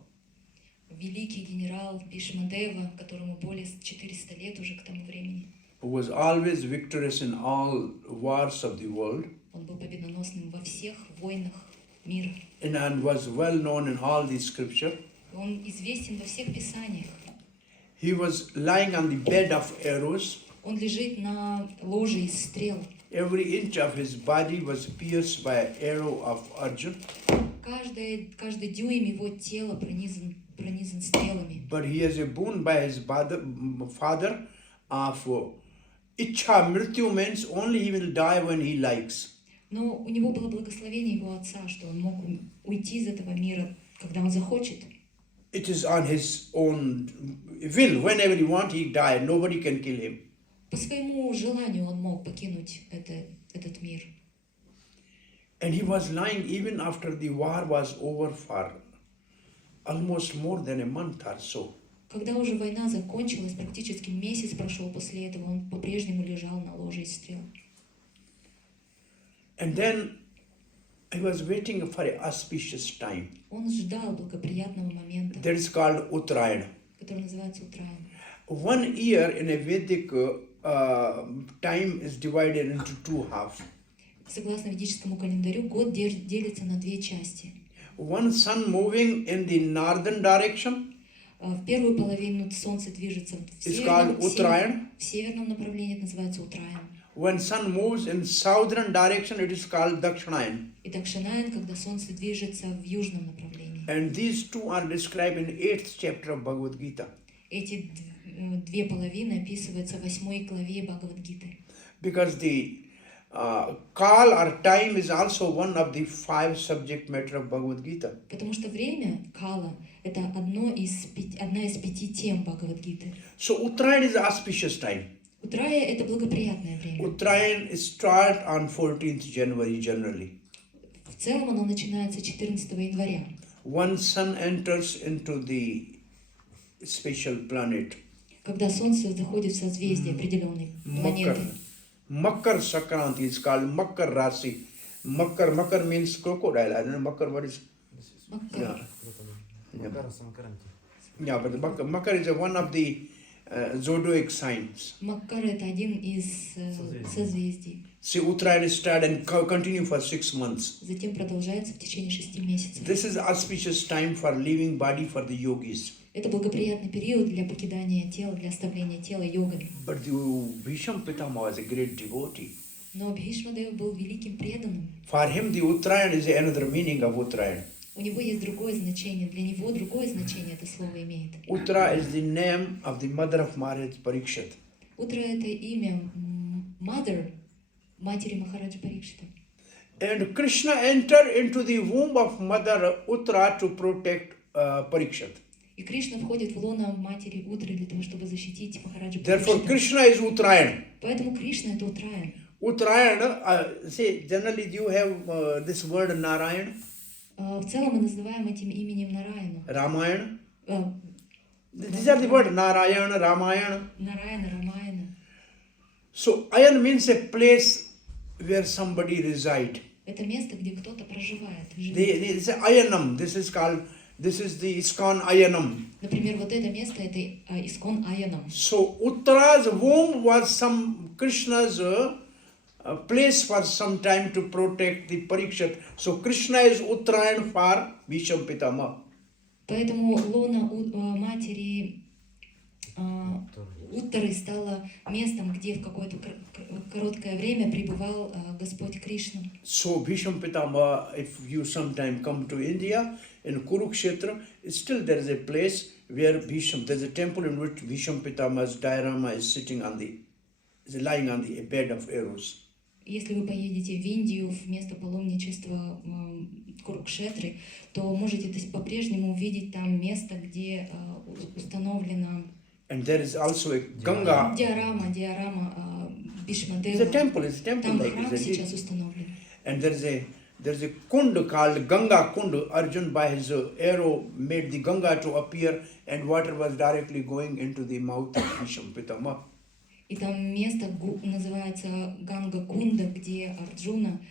Великий генерал Бхишма-дева, которому более 400 лет уже к тому времени. was always victorious in all wars of the world. Он был победоносным во всех войнах мира. And was well known in all the scripture. Он известен во всех писаниях. He was lying on the bed of arrows. Он лежит на ложе из стрел. Every inch of his body was pierced by an arrow of Arjun. Каждый дюйм его тела пронизан стрелами. But he has a boon by his father of Ichha Mrityu, means only he will die when he likes. Но у него было благословение его отца, что он мог уйти из этого мира, когда он захочет. It is on his own will. Whenever he wants, he die. Nobody can kill him. По своему желанию он мог покинуть этот мир. And he was lying even after the war was over for almost more than a month or so. Когда уже война закончилась, практически месяц прошел после этого, он по-прежнему лежал на ложе из стрел. And then I was waiting for an auspicious time. Он ждал благоприятного момента, That is called Uttarayan. который называется Утренний. 1 year in a Vedic time is divided into 2 halves. Согласно ведическому календарю, год делится на две части. One sun moving in the northern direction В первую половину солнце движется в is called Uttarayan. северном направлении, это называется Утраян. When sun moves in southern direction, it is called Dakshinayan. И Дакшинаян, когда солнце движется в южном направлении. And these two are described in 8th chapter of Bhagavad Gita. Эти две половины описываются в 8 главе Бхагавад-гиты. Because the call or time is also one of the 5 subject matter of Bhagavad Gita. Потому что время, кала, это одна из 5 тем Бхагавад-гиты. So Uttarayan is auspicious time. Утрая — это благоприятное время. Uttarayan starts on 14th January generally. В целом оно начинается 14 января. One sun enters into the special planet. Когда солнце заходит в созвездие определенной планеты. Makar Sakranti is called Makar Rasi. Makar means crocodile. I don't know Makar what is. Маккар. Yeah, but Makar is one of the zodiac signs. Маккар — это один из созвездий. See, Uttarayan start and continue for 6 months. Затем продолжается в течение 6 месяцев. This is auspicious time for leaving body for the yogis. Это благоприятный период для покидания тела, для оставления тела йогами. But the Bhishma Pitama was a great devotee. Но Бхишма-дев был великим преданным. For him, the Uttarayan is another meaning of Uttarayan. У него есть другое значение, для него другое значение это слово имеет. Uttara is the name of the mother of Maharaj Parikshit. Утра — это имя mother, матери Махараджа Парикшита. And Krishna entered into the womb of mother Uttara to protect Parikshit. И Кришна входит в лоно матери Утры для того, чтобы защитить Махараджа Therefore, Парикшита. Krishna is Uttarayan. Поэтому Кришна — это Утраян. Uttarayan, say, generally do you have this word Narayan? В целом мы называем этим именем Нараяну. Ramayana? These are the words Narayana, Ramayana. Нараяна, Рамаяна. So, Ayan means a place where somebody resides. Это место, где кто-то проживает, живет. They say Ayanam. This is the ISKCON Ayanam. Например, вот это место — это Искон Аянам. So, Uttara's womb was some Krishna's place for some time to protect the Parikshit. So, Krishna is Uttarayan for Bhishma Pitama. Поэтому лона матери Уттары стало местом, где в какое-то короткое время пребывал Господь Кришна. So Bhisham Pitama, if you sometime come to India, in Kurukshetra, still there is a place where there's a temple in which Bhisham Pitama's diorama is lying on the bed of arrows. Если вы поедете в Индию, в место паломничества Курукшетры, то можете по-прежнему увидеть там место, где установлена And there is also a Ganga. диорама Бишмадева. It's a temple Там like храм this. сейчас установлен. And there's a kund called Ganga Kund. Arjun by his arrow made the Ganga to appear, and water was directly going into the mouth of Bhisham Pitama. И там место называется Ганга Кунда, где Арджуна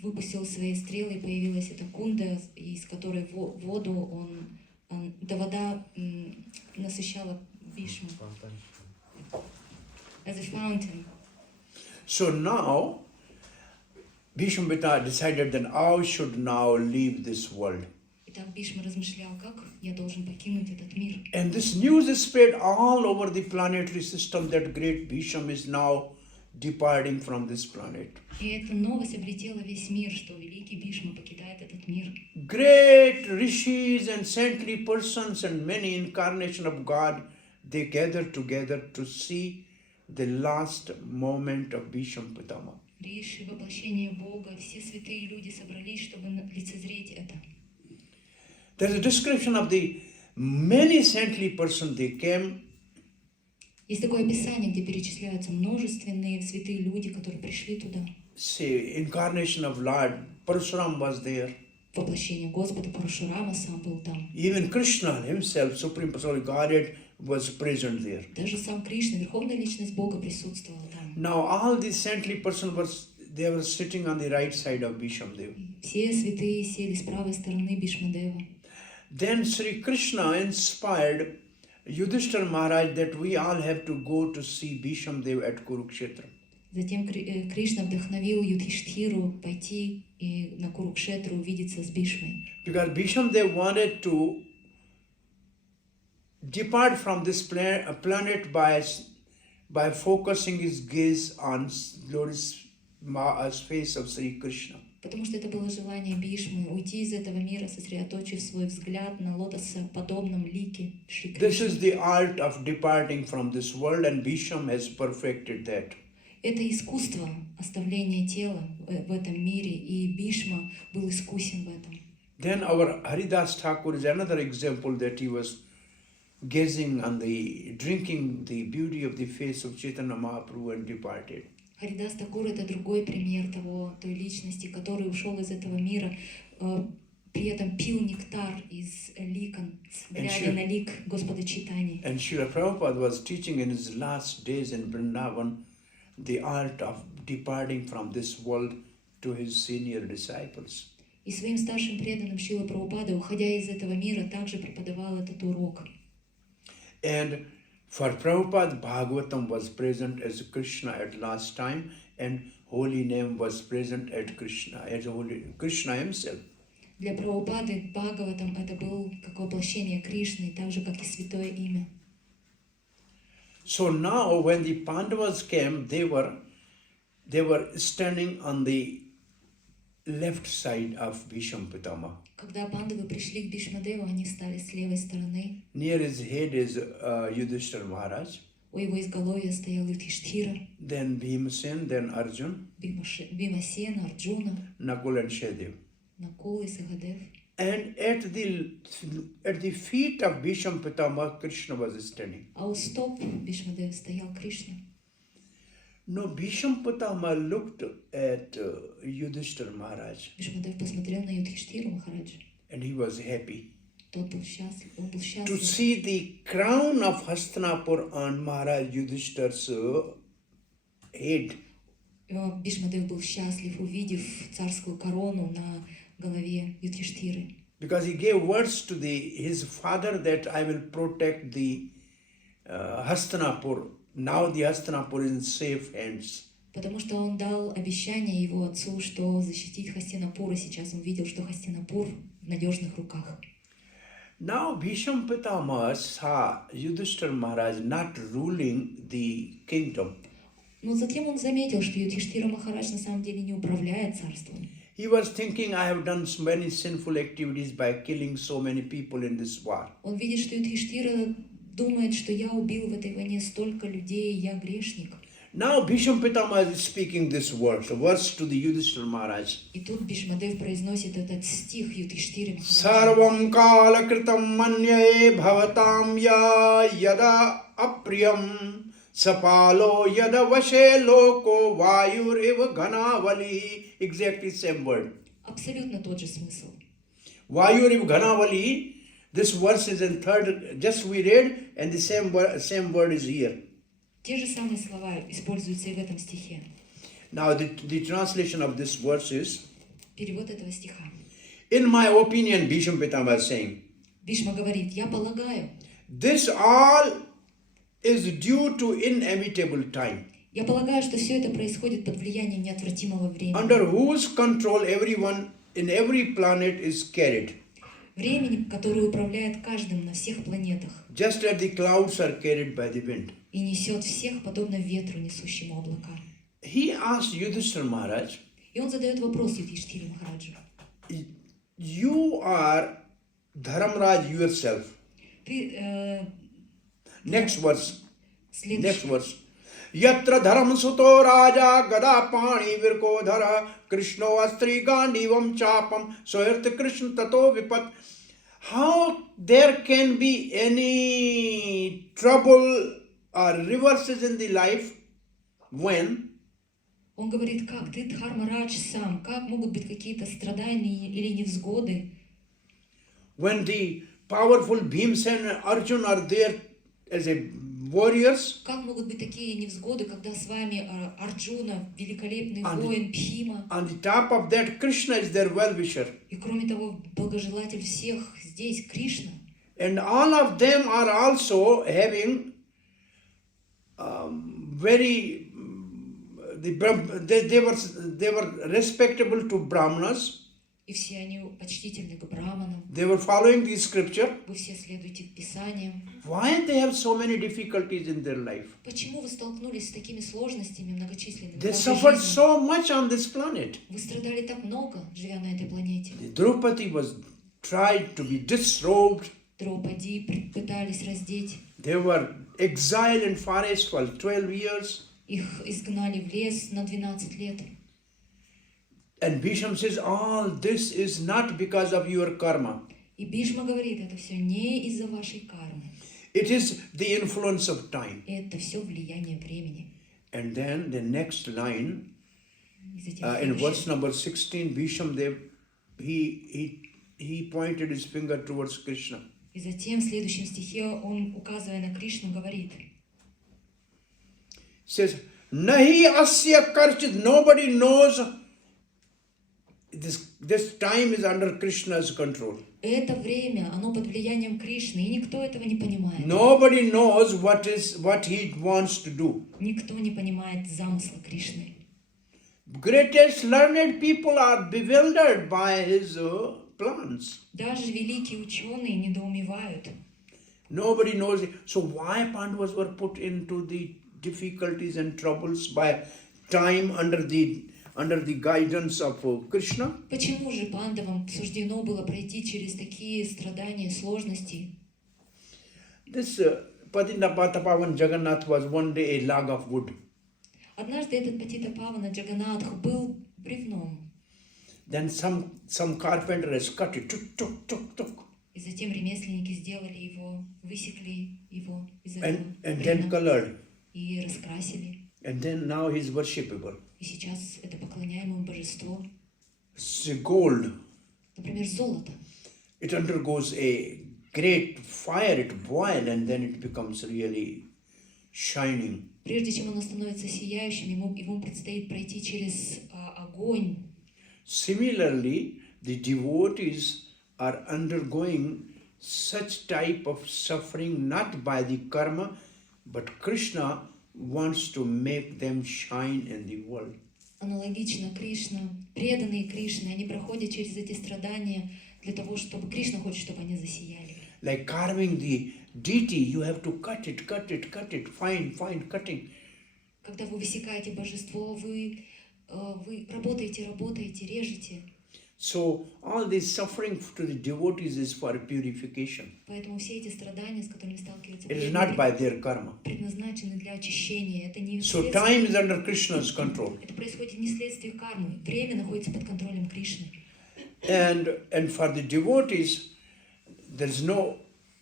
выпустил свои стрелы, и появилась эта кунда, из которой воду вода насыщала Бишму. As a fountain. So now, Bhisham Pitama decided that I should now leave this world. Итак, Бишма размышлял, как я должен покинуть этот мир. And this news is spread all over the planetary system that great Bhisham is now departing from this planet. И эта новость облетела весь мир, что великий Бишма покидает этот мир. Great rishis and saintly persons and many incarnations of God, they gather together to see the last moment of Bhisham Pitama. Риши, воплощение Бога, все святые люди собрались, чтобы лицезреть это. There is a description of the many saintly persons they came. Есть такое описание, где перечисляются множественные святые люди, которые пришли туда. Say, incarnation of Lord Parashuram was there. Воплощение Господа Парашурама сам был там. Even Krishna himself, Supreme Personality Godhead, was present there. Даже сам Кришна, Верховная Личность Бога, присутствовала там. Now all these saintly persons they were sitting on the right side of Bhishamdev. Все святые сели с правой стороны Бишмадева. Then Sri Krishna inspired Yudhishthira Maharaj that we all have to go to see Bhishamdev at Kurukshetra. Затем Кришна вдохновил Юдхиштхиру пойти и на Курукшетру увидеться с Бишмой. Because Bhishamdev wanted to depart from this planet by focusing his gaze on glorious face of Sri Krishna. Потому что это было желание Бишмы уйти из этого мира, сосредоточив свой взгляд на лотосоподобном лике Шри Кришны. This is the art of departing from this world, and Bhisham has perfected that. Это искусство оставления тела в этом мире, и Бишма был искусен в этом. Then our Haridas Thakur is another example that he was gazing on drinking the beauty of the face of Chaitanya Mahaprabhu and departed. Харидас Такур — это другой пример той личности, который ушел из этого мира, при этом пил нектар из лика, глядя на лик Господа Чайтаньи. And Srila Prabhupada was teaching in his last days in Vrindavan the art of departing from this world to his senior disciples. И своим старшим преданным Шрила Прабхупада, уходя из этого мира, также преподавал этот урок. And for Prabhupada, Bhagavatam was present as Krishna at last time, and holy name was present at Krishna, as Krishna himself. Для Прабхупады Бхагаватам это был как воплощение Кришны, так же как и святое имя. So now, when the Pandavas came, they were standing on the left side of Bhisham Pitama. Когда пандавы пришли к Бишмадеву, они стали с левой стороны. Near his head is Yudhishthira Maharaj. У его изголовья стоял Юдхиштхира, Then Bhimasen, then Arjun, Бимасена, Арджуна, Nakul and Sahadev. Накул и Сахадев. And at the feet of Bhisham Pitama, Krishna was standing. А у стоп Бишмадева стоял Кришна. No, Bhisham Pitama looked at Yudhishthira Maharaj. Бишмадев посмотрел на Юдхиштхиру Махараджа. And he was happy Тот был счастлив, он был to счастлив. see the crown of Hastinapur on Maharaj Yudhishthira's head. Бишмадев был счастлив, увидев царскую корону на голове Юдхиштхиры. Because he gave words to his father that I will protect the Hastinapur. Now the Hastinapur is in safe hands. Потому что он дал обещание его отцу, что защитить Хастинапур, и сейчас он видел, что Хастинапур в надежных руках. Now Bhisham Pitamaha saw Yudhishthira Maharaj not ruling the kingdom. Но затем он заметил, что Юдхиштхира Махарадж на самом деле не управляет царством. He was thinking, I have done many sinful activities by killing so many people in this war. Он видит, что Юдхиштхира думает, что я убил в этой войне столько людей, я грешник. Now Bhisham Pitamaha is speaking this verse to the Yudhishthira Maharaj. И тут Бхишмадев произносит этот стих Юдхиштхире Махараджу. Sarvam kala kritam manye bhavatam ya yada apriyam sapalo yada vashe loko vayur eva ghana vali. Exactly same word. Абсолютно тот же смысл. Vayur eva ghana vali. This verse is in third, just we read, and the same word is here. Те же самые слова используются и в этом стихе. Now the translation of this verse is, Перевод этого стиха. in my opinion, Bhisham Pitamaha is saying, Бишма говорит, я полагаю, this all is due to inevitable time, я полагаю, что все это происходит под влиянием неотвратимого времени. under whose control everyone in every planet is carried, Времени, которое управляет каждым на всех планетах just as the clouds are carried by the wind. и несет всех, подобно ветру, несущему облака. He asked Yudhishthira Maharaj, И он задает вопрос Юдхиштхире Махараджу. you are Dharamraj yourself. Ты, Next verse. следующий. Next verse. Yatra dharam suto raja gada pani virko dhara krishno astri gandivam chapam soyartha krishna tato vipat. How there can be any trouble or reverses in the life when Он говорит, как ты Дхармарадж сам, как могут быть какие-то страдания или невзгоды, the powerful Bhimsen and Arjun are there as a warriors, как могут быть такие невзгоды, когда с вами Арджуна, великолепный And- воин Бхима, on the top of that Krishna is their well-wisher, и кроме того, благожелатель всех здесь Кришна. and all of them are also having they were respectable to Brahmanas. И все они почтительны к браманам. They were following the scripture. Вы все следуете Писаниям. Why they have so many difficulties in their life? Почему вы столкнулись с такими сложностями многочисленными? в They вашей suffered жизни? so much on this planet. Вы страдали так много, живя на этой планете. The Draupadi was tried to be disrobed. Драупади пытались раздеть. They were exiled in forest for 12 years. Их изгнали в лес на 12 лет. And Bhisham says, all this is not because of your karma. И Бишма говорит, это все не из-за вашей кармы. It is the influence of time. Это все влияние времени. And then the next line, И затем in verse следующее. number 16, Bhisham, he pointed his finger towards Krishna. И затем в следующем стихе он, указывая на Кришну, говорит, Says, Nahi asya karchit, nobody knows. This time is under Krishna's control. это время, оно под влиянием Кришны, и никто этого не понимает. Nobody knows what he wants to do. Никто не понимает замысла Кришны. Greatest learned people are bewildered by his plans. Даже великие ученые недоумевают. Nobody knows it. So why Pandavas were put into the difficulties and troubles by time under the guidance of Krishna? Почему же пандавам суждено было пройти через такие страдания, сложности? This Patitapavan Jagannath was one day a log of wood. Однажды этот Патита Павана Джаганатх был бревном, Then some carpenter has cut it. Tuk. и затем ремесленники сделали его, высекли его из этого And then бревна colored. и раскрасили. And then now he is worshipable. И сейчас это поклоняемое божество, It's gold. например, золото. It undergoes a great fire, it boils and then it becomes really shining. Прежде чем оно становится сияющим, ему предстоит пройти через огонь. Similarly, the devotees are undergoing such type of suffering not by the karma, but Krishna wants to make them shine in the world. Аналогично Кришна, преданные Кришны, они проходят через эти страдания для того, чтобы Кришна хочет, чтобы они засияли. Like carving the deity, you have to cut it, fine, cutting. Когда вы высекаете божество, вы работаете, режете. So all this suffering to the devotees is for purification. Поэтому все эти страдания, с которыми сталкиваются It is not by their karma. предназначены для очищения. Это не So time is under Krishna's control. Это происходит не вследствие кармы. Время находится под контролем Кришны. And for the devotees, there's no.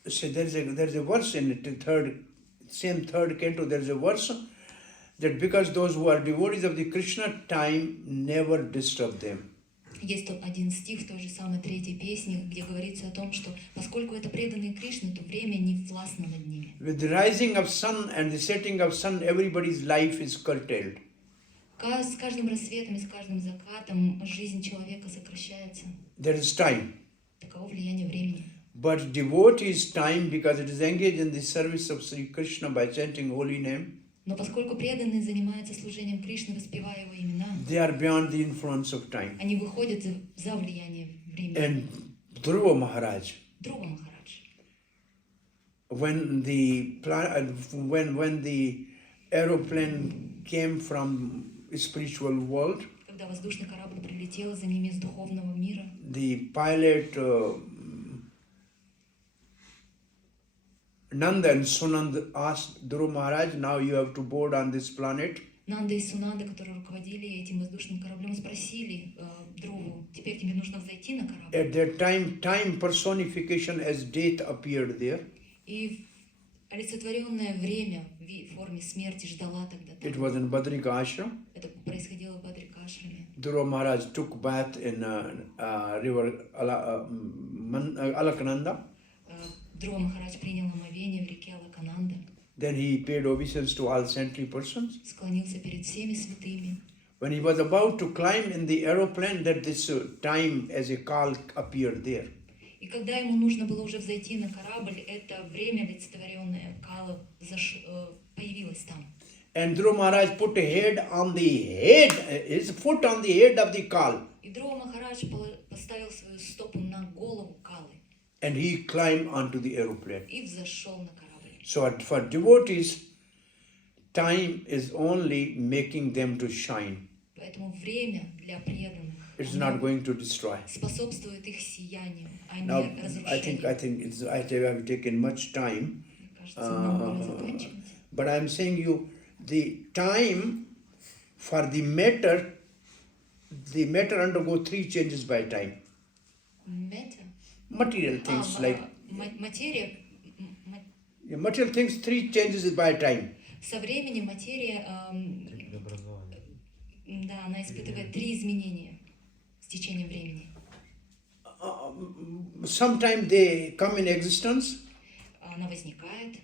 So there's a verse in it, third canto. There's a verse that because those who are devotees of the Krishna, time never disturb them. Есть один стих в той же самой третьей песне, где говорится о том, что поскольку это преданные Кришне, то время не властно над ними. With the rising of sun and the setting of sun, everybody's life is curtailed. С каждым рассветом и с каждым закатом жизнь человека сокращается. There is time. Таково влияние времени. But devotees' time, because it is engaged in the service of Sri Krishna by chanting holy name, Но поскольку преданные занимаются служением Кришны, воспевая его имена, they are beyond the influence of time. они выходят за влияние времени. And Dhruva Maharaj, Dhruva Maharaj, when the aeroplane came from spiritual world, когда воздушный корабль прилетел за ними из духовного мира, the pilot Nanda and Sunanda asked Dhruva Maharaj, now you have to board on this planet. Нанда и Сунанда, которые руководили этим воздушным кораблем, спросили Друву: теперь тебе нужно взойти на корабль. At that time, time personification as death appeared there. И олицетворенное время в форме смерти ждала тогда. It was in Badrika Ashram. Это происходило в Бадрика-ашраме. Dhruva Maharaj took bath in river Alaknanda. Dhruva Maharaj принял омовение в реке Алакананда. Then he paid obeisance to all saintly persons. Склонился перед всеми святыми. When he was about to climb in the aeroplane, that this time as a call appeared there. И когда ему нужно было уже взойти на корабль, это время олицетворенное кала появилось там. And Dhruva Maharaj put his foot on the head of the call. И Dhruva Maharaj поставил свою стопу на голову калы. And he climbed onto the aeroplane. И взошел на корабль. So for devotees, time is only making them to shine. Поэтому время для преданных It's not going to destroy. способствует их сиянию, а не Now, разрушению. I have taken much time, Мне кажется, нам пора заканчивать. but I'm saying you, the time for the matter undergo three changes by time. Material things like материя. material things, three changes by time. Со временем материя, да, она испытывает три изменения с течением времени. Sometimes they come in existence. Она возникает.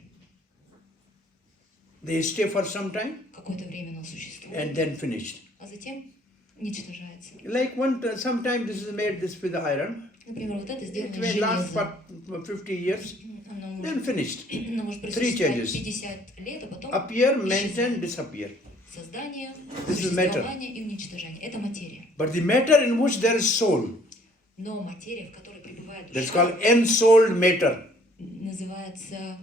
They stay for some time. Какое-то время она существует. And then finished. А затем уничтожается. Like sometimes this is made this with iron. Например, вот это сделано It may last железом. for 50 years. Then finished. Оно может Three changes. 50 лет, а потом Appear, maintain, disappear. создание, This is matter. существование и уничтожение. Это материя. But the matter in which there is soul, Но материя, в которой пребывает that's душа, called ensouled matter. называется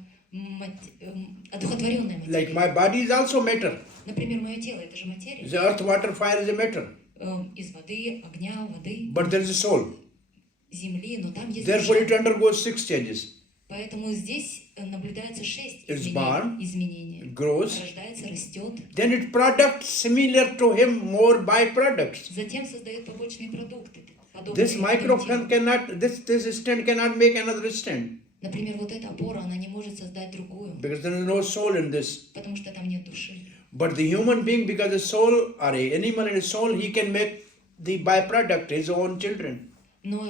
одухотворенная материя. Like my body is also matter. Например, мое тело — это же материя. The earth, water, fire is a matter. Из воды, огня, воды, But there is a soul. земли, но там есть Therefore, душа. it undergoes 6 changes. Поэтому здесь наблюдается 6 It's born, изменений. it grows. Rождается, растет. Then it products similar to him more byproducts. Затем создает побочные продукты. This подобные microphone этому телу. cannot, this stand cannot make another stand. Например, вот эта опора, она не может создать другую, Because there is no soul in this. потому что там нет души. But the human being, because the soul, or an animal in a soul, he can make the byproduct, his own children. Но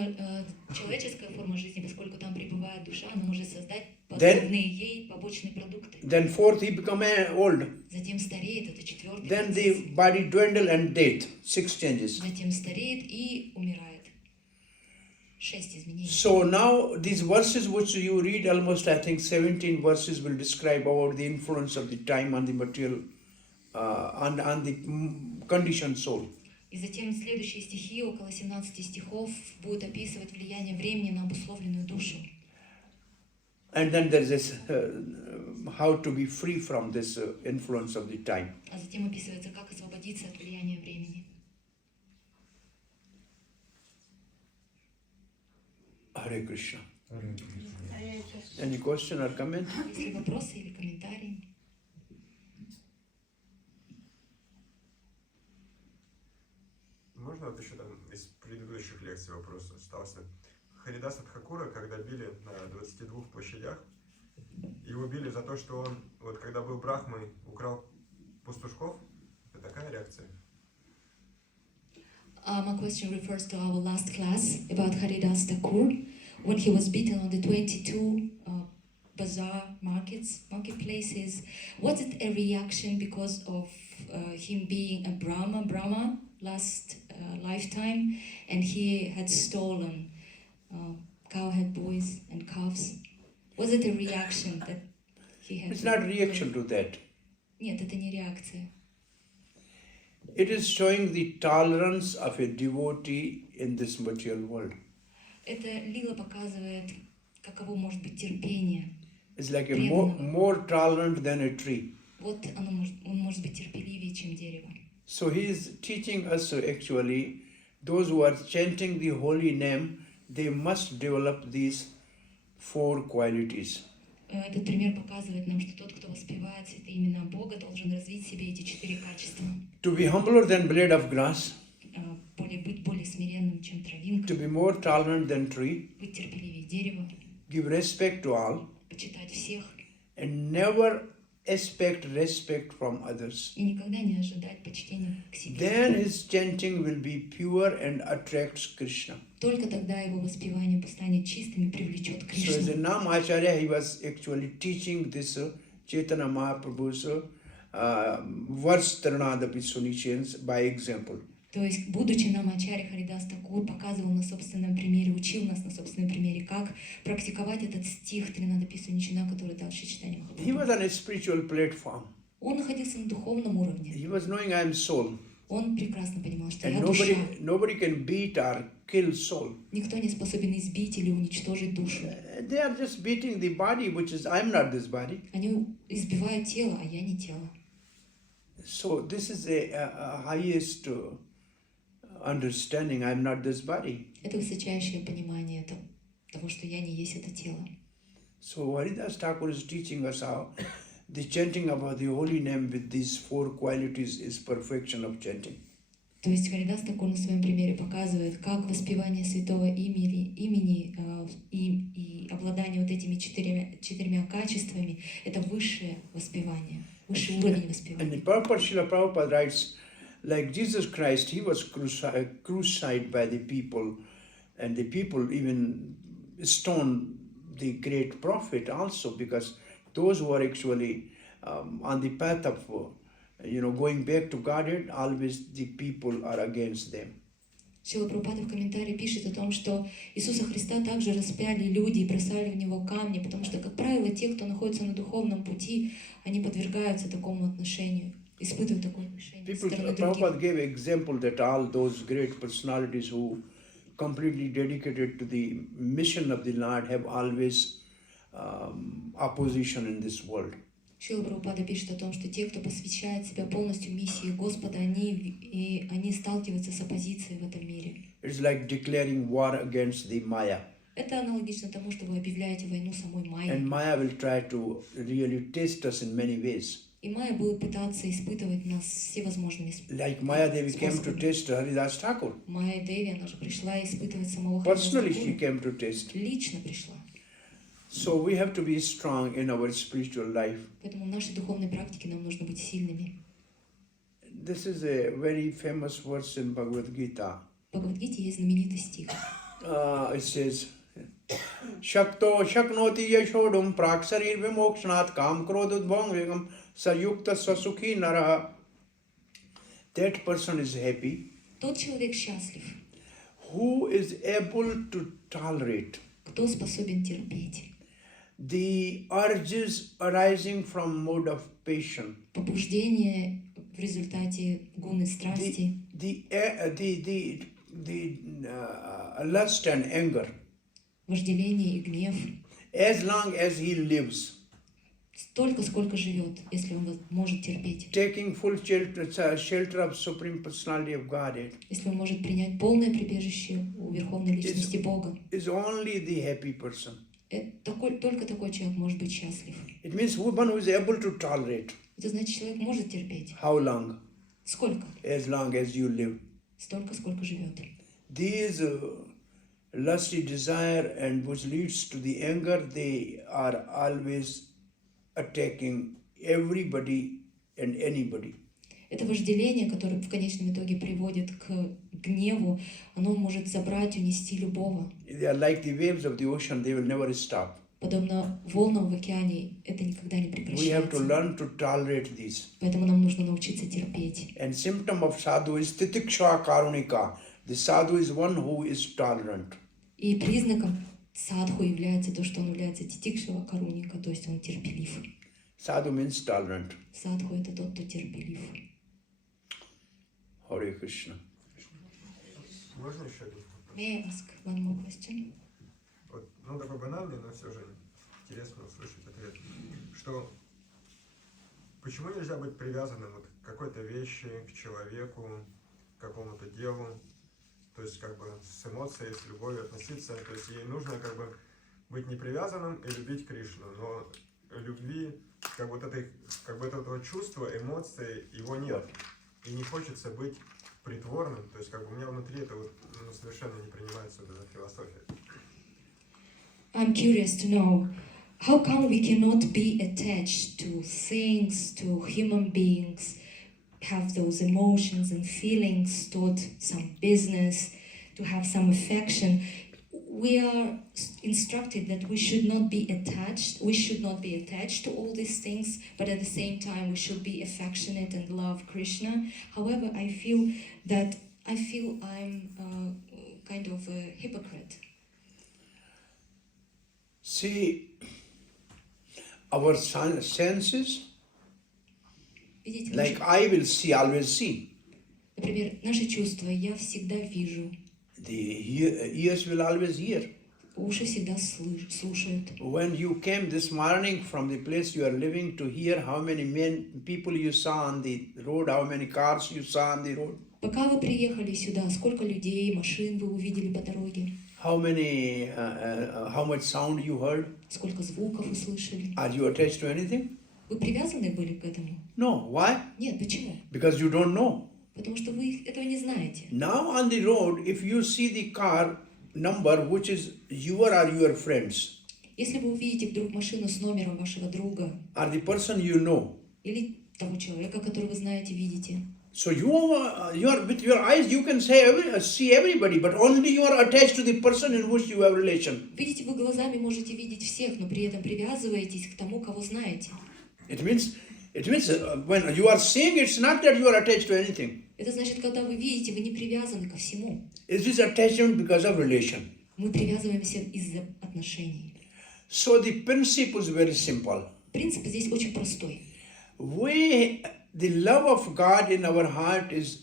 человеческая форма жизни, поскольку там пребывает душа, она может создать подобные ей побочные продукты. Then fourth, he become old. Затем стареет, это четвертый Then процесс. the body dwindle and death. 6 changes. Затем стареет и умирает. 6 изменений. So now these verses which you read, almost I think 17 verses will describe about the influence of the time on the material, on the conditioned soul. И затем следующие стихи, около 17 стихов, будут описывать влияние времени на обусловленную душу. And then there is this, how to be free from this influence of the time. А затем описывается, как освободиться от влияния времени. Hare Krishna. Any question or comment? Есть ли вопросы или комментарии? Можно вот еще там из предыдущих лекций вопрос остался. Харидаса Тхакура, когда били на 22 площадях, его били за то, что он, вот когда был Брахмой, украл пастушков. Это такая реакция? My question refers to our last class about Haridas Thakur. When he was beaten on the 22 bazaar marketplaces, was it a reaction because of him being a Brahma last lifetime, and he had stolen cowherd boys and calves? Was it a reaction that he had? It's not a reaction to that. Нет, это не реакция. It is showing the tolerance of a devotee in this material world. Это лила показывает, каково может быть терпение. It's like a more tolerant than a tree. Вот он может быть терпеливее, чем дерево. So he is teaching us actually, those who are chanting the holy name, they must develop these 4 qualities. Этот пример показывает нам, что тот, кто воспевает святые имена Бога, должен развить в себе эти 4 качества. To be humbler than blade of grass, Быть более смиренным, чем травинка, to be more tolerant than tree, быть терпеливее дерева, give respect to all, почитать всех and never expect respect from others. и никогда не ожидать почтения к себе. Then his chanting will be pure and attracts Krishna. Только тогда его воспевание станет чистым и привлечет So as Кришну. a Nam Acharya, he was actually teaching this Chaitanya Mahaprabhu's verse Taranadapi Sunishans by example. То есть, будучи Намачарья, Харидас Такур показывал на собственном примере, учил нас на собственном примере, как практиковать этот стих Тринадапи Суничана, который дал Шри Чайтанья He Махапрабху. was on a spiritual platform. Он находился на духовном уровне. He was knowing I am soul. Он прекрасно понимал, что And я душа. nobody can beat or kill soul. Никто не способен избить или уничтожить душу. They are just beating the body, which is I am not this body. Они избивают тело, а я не тело. So this is a highest understanding. I am not this body. Это высочайшее понимание того, что я не есть это тело. So Haridas Thakur is teaching us how the chanting of the holy name with these 4 qualities is perfection of chanting. То есть Харидас Такур на своем примере показывает, как воспевание святого имени и обладание вот этими 4 качествами — это высшее воспевание, высший уровень And воспевания. the purport Srila Prabhupada writes, like Jesus Christ, he was crucified by the people, and the people even stoned the great prophet also, because those who are actually on the path of going back to Godhead, always the people are against them. Шрила Прабхупада в комментарии пишет о том, что Иисуса Христа также распяли люди и бросали в Него камни, потому что, как правило, те, кто находится на духовном пути, они подвергаются такому отношению, испытывают такое отношение со стороны других. Prabhupada gave example that all those great personalities who completely dedicated to the mission of the Lord have always opposition in this world. Шрила Прабхупада пишет о том, что те, кто посвящает себя полностью миссии Господа, они сталкиваются с оппозицией в этом мире. It's like declaring war against the Maya. Это аналогично тому, что вы объявляете войну самой Майе. And Maya will try to really test us in many ways. И Майя будет пытаться испытывать нас всевозможными Like Maya Devi came to test Haridas Thakur. Майя Деви, она же пришла испытывать самого Харидаса Personally, she Такура. came to test. Лично пришла. So we have to be strong in our spiritual life. Поэтому в нашей духовной практике нам нужно быть сильными. This is a very famous verse in Bhagavad Gita. В Бхагавад-гите есть знаменитый стих. It says, Shakto shaknoti yashodum praksarir vimokshanat kam krodudbham vegam sayukta swasukhi naraha. That person is happy Тот человек счастлив, who is able to tolerate кто способен терпеть the urges arising from mode of passion, побуждение в результате гуны страсти, lust and anger, вожделение и гнев, as long as he lives, Столько, сколько живет, если он может терпеть. taking full shelter of Supreme Personality of Godhead, Если он может принять полное прибежище у Верховной Личности Бога. is only the happy person. Только такой человек может быть счастлив. It means one who is able to tolerate. Это значит, человек может терпеть. How long? Сколько? As long as you live. Столько, сколько живет. These lusty desire and which leads to the anger, they are always attacking everybody and anybody. Это вожделение, которое в конечном итоге приводит к гневу, оно может забрать, унести любого. They are like the waves of the ocean, they will never stop. Подобно волнам в океане, это никогда не We have to прекращается. learn to tolerate these. Поэтому нам нужно научиться терпеть. And symptom of sadhu is titiksha karunika. The sadhu is one who is tolerant. И признаком садху является то, что он является титикшава каруника, то есть он терпелив. Sadhu means tolerant. Садху — это тот, кто терпелив. Hare Krishna. Можно еще один вопрос? May I ask one more question? Вот, ну, такой банальный, но все же интересно услышать ответ. Что, почему нельзя быть привязанным вот к какой-то вещи, к человеку, к какому-то делу? То есть, как бы, с эмоцией, с любовью относиться. То есть, ей нужно, как бы, быть не привязанным и любить Кришну. Но любви, как бы, этого чувства, эмоций, его нет. И не хочется быть притворным. То есть, как бы, у меня внутри это вот, совершенно не принимается вот эта философия. I'm curious to know, how come we cannot be attached to things, to human beings, have those emotions and feelings toward some business, to have some affection? We are instructed that we should not be attached to all these things, but at the same time we should be affectionate and love Krishna. However, I feel I'm kind of a hypocrite. See, our senses, Видите, like I will see, always see. например, наши чувства я всегда вижу, The ears will always hear. уши всегда слушают. When you came this morning from the place you are living to hear how many people you saw on the road, how many cars you saw on the road, Пока вы приехали сюда, сколько людей, машин вы увидели по дороге? how much sound you heard? Сколько звуков услышали? Are you attached to anything? Вы привязаны были к этому? No. Why? Нет, почему? Because you don't know. Потому что вы этого не знаете. Now on the road, if you see the car number which is your or your friends, Если вы увидите вдруг машину с номером вашего друга or the person you know, или того человека, которого вы знаете, видите, so you are with your eyes you can see everybody, but only you are attached to the person in which you have relation. видите, вы глазами можете видеть всех, но при этом привязываетесь к тому, кого знаете. It means when you are seeing, it's not that you are attached to anything. Это значит, когда вы видите, вы не привязаны ко всему. It is attachment because of relation. Мы привязываемся из-за отношений. So the principle is very simple. Принцип здесь очень простой. The love of God in our heart is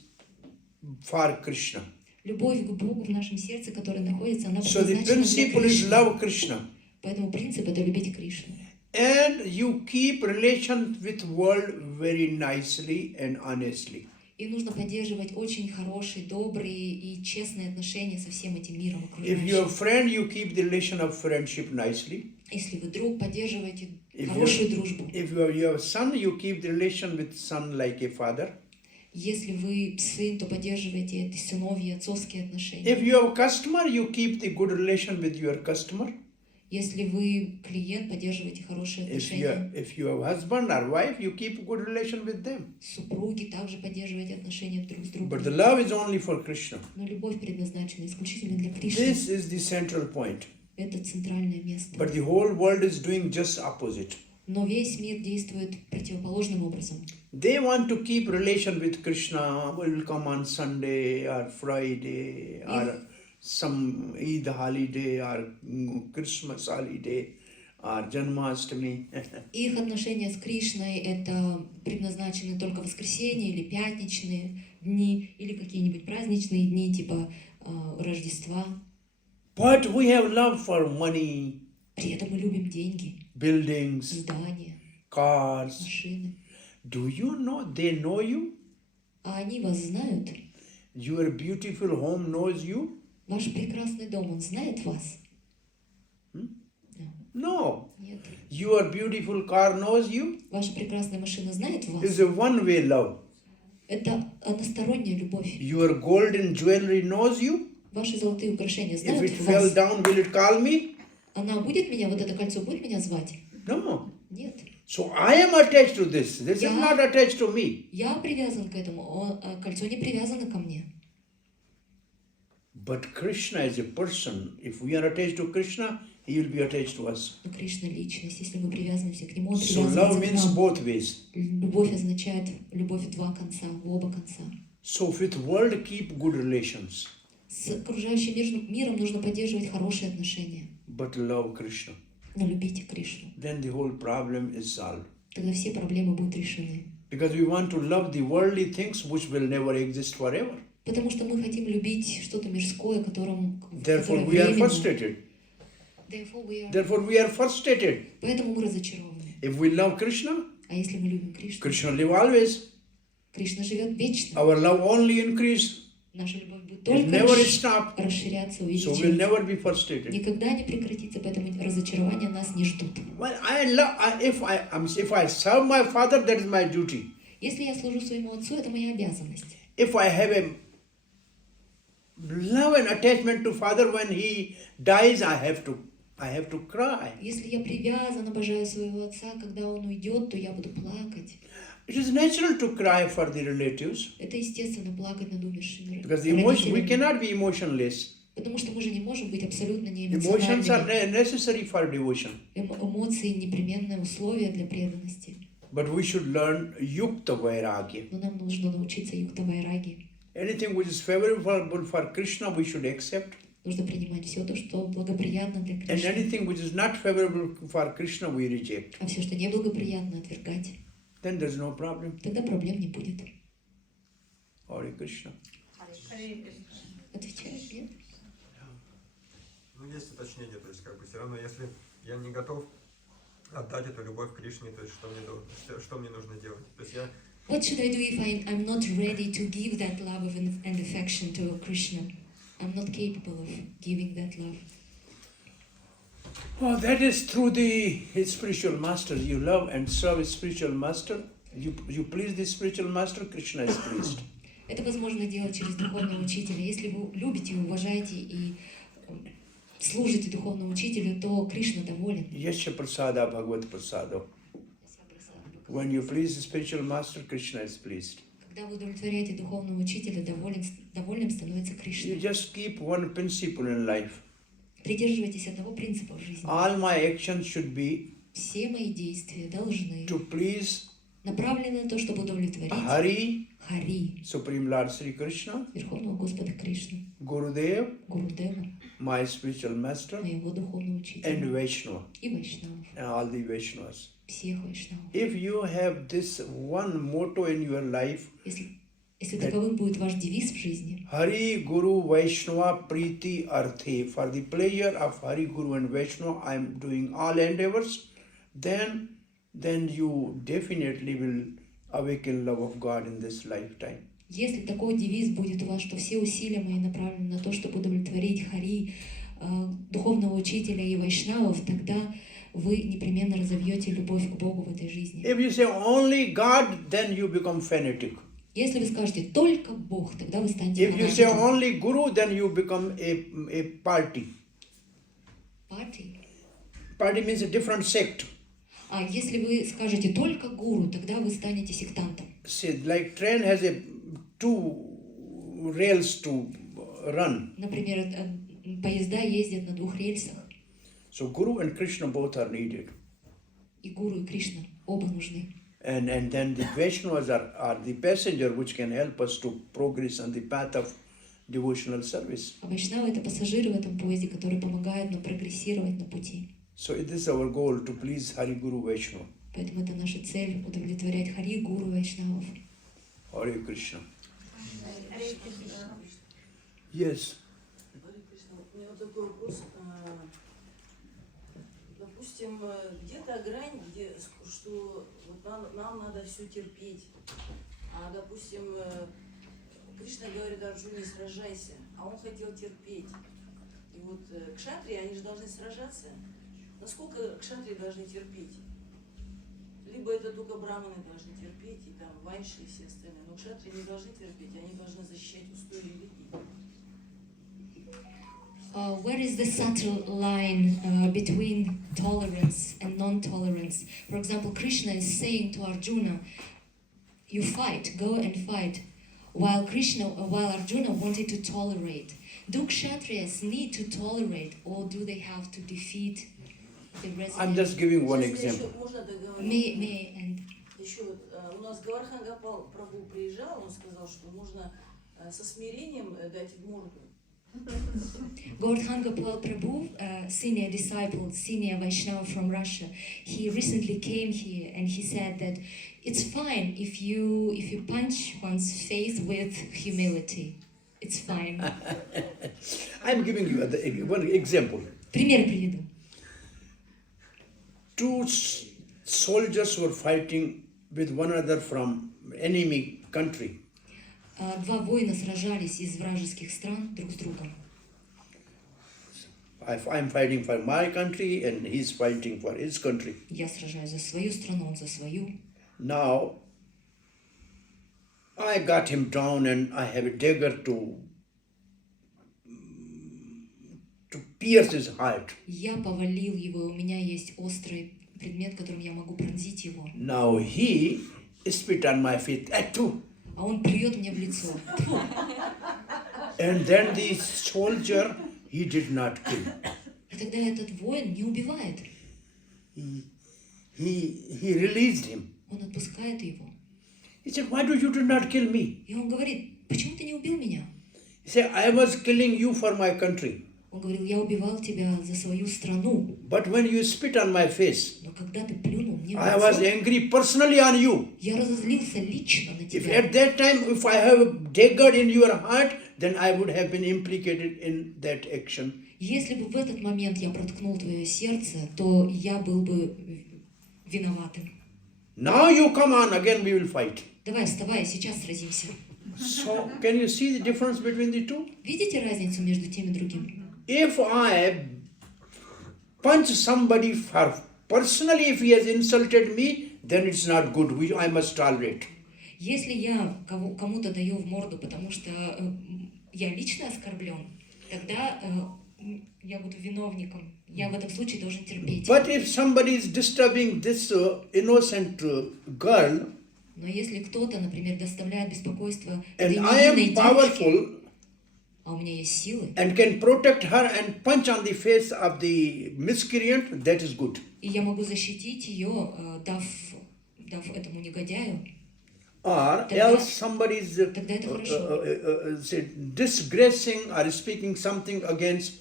for Krishna. Любовь к Богу в нашем сердце, которая находится, она So the предназначена для principle is Кришны. love Krishna. Поэтому принцип — это любить Кришну. And you keep relation with world very nicely and honestly. И нужно поддерживать очень хорошие, добрые и честные отношения со всем этим миром If you have окружающим. friend, you keep the relation of friendship nicely. Если вы друг, поддерживаете If хорошую дружбу. If you have son, you keep the relation with son like a father. Если вы сын, то поддерживаете эти сыновья, отцовские отношения. If you have customer, you keep the good relation with your customer. Если вы клиент, поддерживаете хорошие отношения. If you have husband or wife, you keep good relation with them. Супруги также поддерживаете отношения друг с другом. But the love is only for Krishna. Но любовь предназначена исключительно для Кришны. This is the central point. Это центральное место. But the whole world is doing just opposite. Но весь мир действует противоположным образом. They want to keep relation with Krishna. Will come on Sunday or Friday or some Eid holiday or Christmas holiday or Janmashtami. Их отношения с Кришной — это предназначены только воскресенье или пятничные дни, или какие-нибудь праздничные дни, типа Рождества. But we have love for money. При этом мы любим деньги, buildings, здания, cars. машины. Do you know they know you? А они вас знают? Your beautiful home knows you? Ваш прекрасный дом, он знает вас? No. Нет. Your beautiful car knows you? Ваша прекрасная машина знает вас? It's a one-way love. Это односторонняя любовь. Your golden jewelry knows you? Ваши золотые украшения If знают it fell вас? down, will it call me? Она будет меня, вот это кольцо будет меня звать? No. Нет. So I am attached to this. This is Yeah. not attached to me. Я привязан к этому, а кольцо не привязано ко мне. But Krishna is a person. If we are attached to Krishna, he will be attached to us. Но Кришна — личность. Если мы привязываемся к нему, он So love привязывается к means нам. both ways. Любовь означает любовь в два конца, в оба конца. So with world keep good relations, С окружающим миром нужно поддерживать хорошие отношения. but love Krishna. Но любите Кришну. Then the whole problem is solved. Тогда все проблемы будут решены. Because we want to love the worldly things which will never exist forever. Потому что мы хотим любить что-то мирское, которое Therefore we are временно. frustrated. Therefore we are frustrated. Поэтому мы разочарованы. If we love Krishna, А если мы любим Кришну, Krishna live always. Кришна живет вечно. Our love only increase. Наша любовь будет It только never stop. расширяться, So we'll увеличиваться. never be frustrated. Никогда не прекратится, поэтому разочарования нас не ждут. Well, if I serve my father, that is my duty. Если я служу своему отцу, это моя обязанность. If I have a love and attachment to father, when he dies, I have to cry. Если я привязан, обожаю своего отца, когда он уйдет, то я буду плакать. It is natural to cry for the relatives Это естественно, плакать над умершими because the emotion, we родителями. cannot be emotionless. Потому что мы же не можем быть абсолютно Emotions are неэмоциональными. necessary for devotion. Эмоции — непременное условие для преданности. But we should learn yukta vairagya. Но нам нужно научиться юкта вайраги. Anything which is favorable for Krishna, we should accept. Нужно принимать все то, что благоприятно для And Кришны. anything which is not favorable for Krishna, we reject. А все, что неблагоприятно, отвергать. Then there's no problem. Тогда проблем не будет. Hare Krishna. Отвечает, нет? Ну, есть уточнение, то есть, как бы, все равно, если я не готов отдать эту любовь Кришне, то есть, что мне нужно делать? То есть, я... What should I do if I'm not ready to give that love and affection to Krishna? I'm not capable of giving that love. Oh, that is through the spiritual master. You love and serve a spiritual master. You please the spiritual master, Krishna is pleased. Это возможно делать через духовного учителя. Если вы любите, уважаете и служите духовному учителю, то Кришна доволен. Yasya prasada bhagavad prasado. When you please the spiritual master, Krishna is pleased. Когда вы удовлетворяете духовного учителя, довольным становится Кришна. You just keep one principle in life. Придерживайтесь одного принципа в жизни. All my actions should be Все мои действия должны to please направлены на то, чтобы удовлетворить Hari, Хари, Supreme Lord Sri Krishna, Верховного Господа Кришну, Gurudev, Гурудева, my spiritual master, моего духовного and учителя Vaishnava, и Вайшнавов, and all the Vaishnavas. всех Вайшнавов. If you have this one motto in your life, Если таковым будет ваш девиз в жизни, Hari Guru Vaishnava Priti Arthe, for the pleasure of Hari Guru and Vaishnava, I am doing all endeavors, then you definitely will awaken love of God in this lifetime. если такой девиз будет у вас, что все усилия мои направлены на то, чтобы удовлетворить Хари, духовного учителя и Вайшнавов, тогда вы непременно разовьете любовь к Богу в этой жизни. If you say only God, then you become fanatic. Если вы скажете «только Бог», тогда вы станете If you say фанатиком. only Guru, then you become a party. Party. Party means a different sect. А если вы скажете «только гуру», тогда вы станете сектантом. Say, like train has two rails to run. Например, поезда ездят на двух рельсах, So Guru and Krishna both are needed. и гуру и Кришна оба нужны. And then the Vaishnavas are the passenger which can help us to progress on the path of devotional service. А Вайшнавы — это пассажиры в этом поезде, которые помогают нам прогрессировать на пути. So it is our goal to please Hari Guru Vaishnava. Поэтому это наша цель — удовлетворять Хари, Гуру, Вайшнавов. Hare Krishna. Yes. У меня вот такой вопрос. допустим, где-то грань, что вот нам надо все терпеть. А, допустим, Кришна говорит Арджуне, не сражайся, а он хотел терпеть. И вот кшатрии, они же должны сражаться. Насколько кшатрии должны терпеть? Либо это только браманы должны терпеть, и там вайши и все остальные. Но кшатрии не должны терпеть, они должны защищать устои религии. Where is the subtle line between tolerance and non-tolerance? For example, Krishna is saying to Arjuna, "You fight, go and fight," while Arjuna wanted to tolerate. Do kshatriyas need to tolerate, or do they have to defeat the resident? I'm just giving one Сейчас example. еще можно договорить. And Еще у нас Гавардхан Прабху приезжал, он сказал, что можно со смирением дать в морду. Gordhan Gopal Prabhu, senior disciple, senior Vaishnava from Russia, he recently came here and he said that it's fine if you punch one's face with humility. It's fine. I'm giving you one example. Пример приведу. Two soldiers were fighting with one another from enemy country. Два воина сражались из вражеских стран друг с другом. I'm fighting for my country and he's fighting for his country. Я сражаюсь за свою страну, он за свою. Now, I got him down and I have a dagger to pierce his heart. Я повалил его, у меня есть острый предмет, которым я могу пронзить его. Now he spit on my face. А он плюет мне в лицо. Тьфу. And then the soldier, he did not kill. И тогда этот воин не убивает. He released him. Он отпускает его. He said, why do you not kill me? И он говорит, почему ты не убил меня? He said, I was killing you for my country. Он говорил, я убивал тебя за свою страну. But when you spit on my face, Но когда ты плюнул мне в I was лицо, angry personally on you. я разозлился лично на If тебя. at that time, if I have dagger in your heart, then I would have been implicated in that action. Если бы в этот момент я проткнул твое сердце, то я был бы виноватым. Now you come on, again we will fight. Давай, вставай, сейчас сразимся. So, can you see the difference between the two? Видите разницу между тем и другим? If I punch somebody for personally, if he has insulted me, then it's not good. I must tolerate. Если я кому-то даю в морду, потому что я лично оскорблен, тогда я буду виновником. Я в этом случае должен терпеть. But if somebody is disturbing this innocent girl, Но если кто-то, например, доставляет беспокойство and этой I am невинной девушке, powerful а у меня есть силы, and can protect her and punch on the face of the miscreant, that is good. и я могу защитить ее, дав этому негодяю, Or Тогда- else somebody is тогда это хорошо. disgracing or speaking something against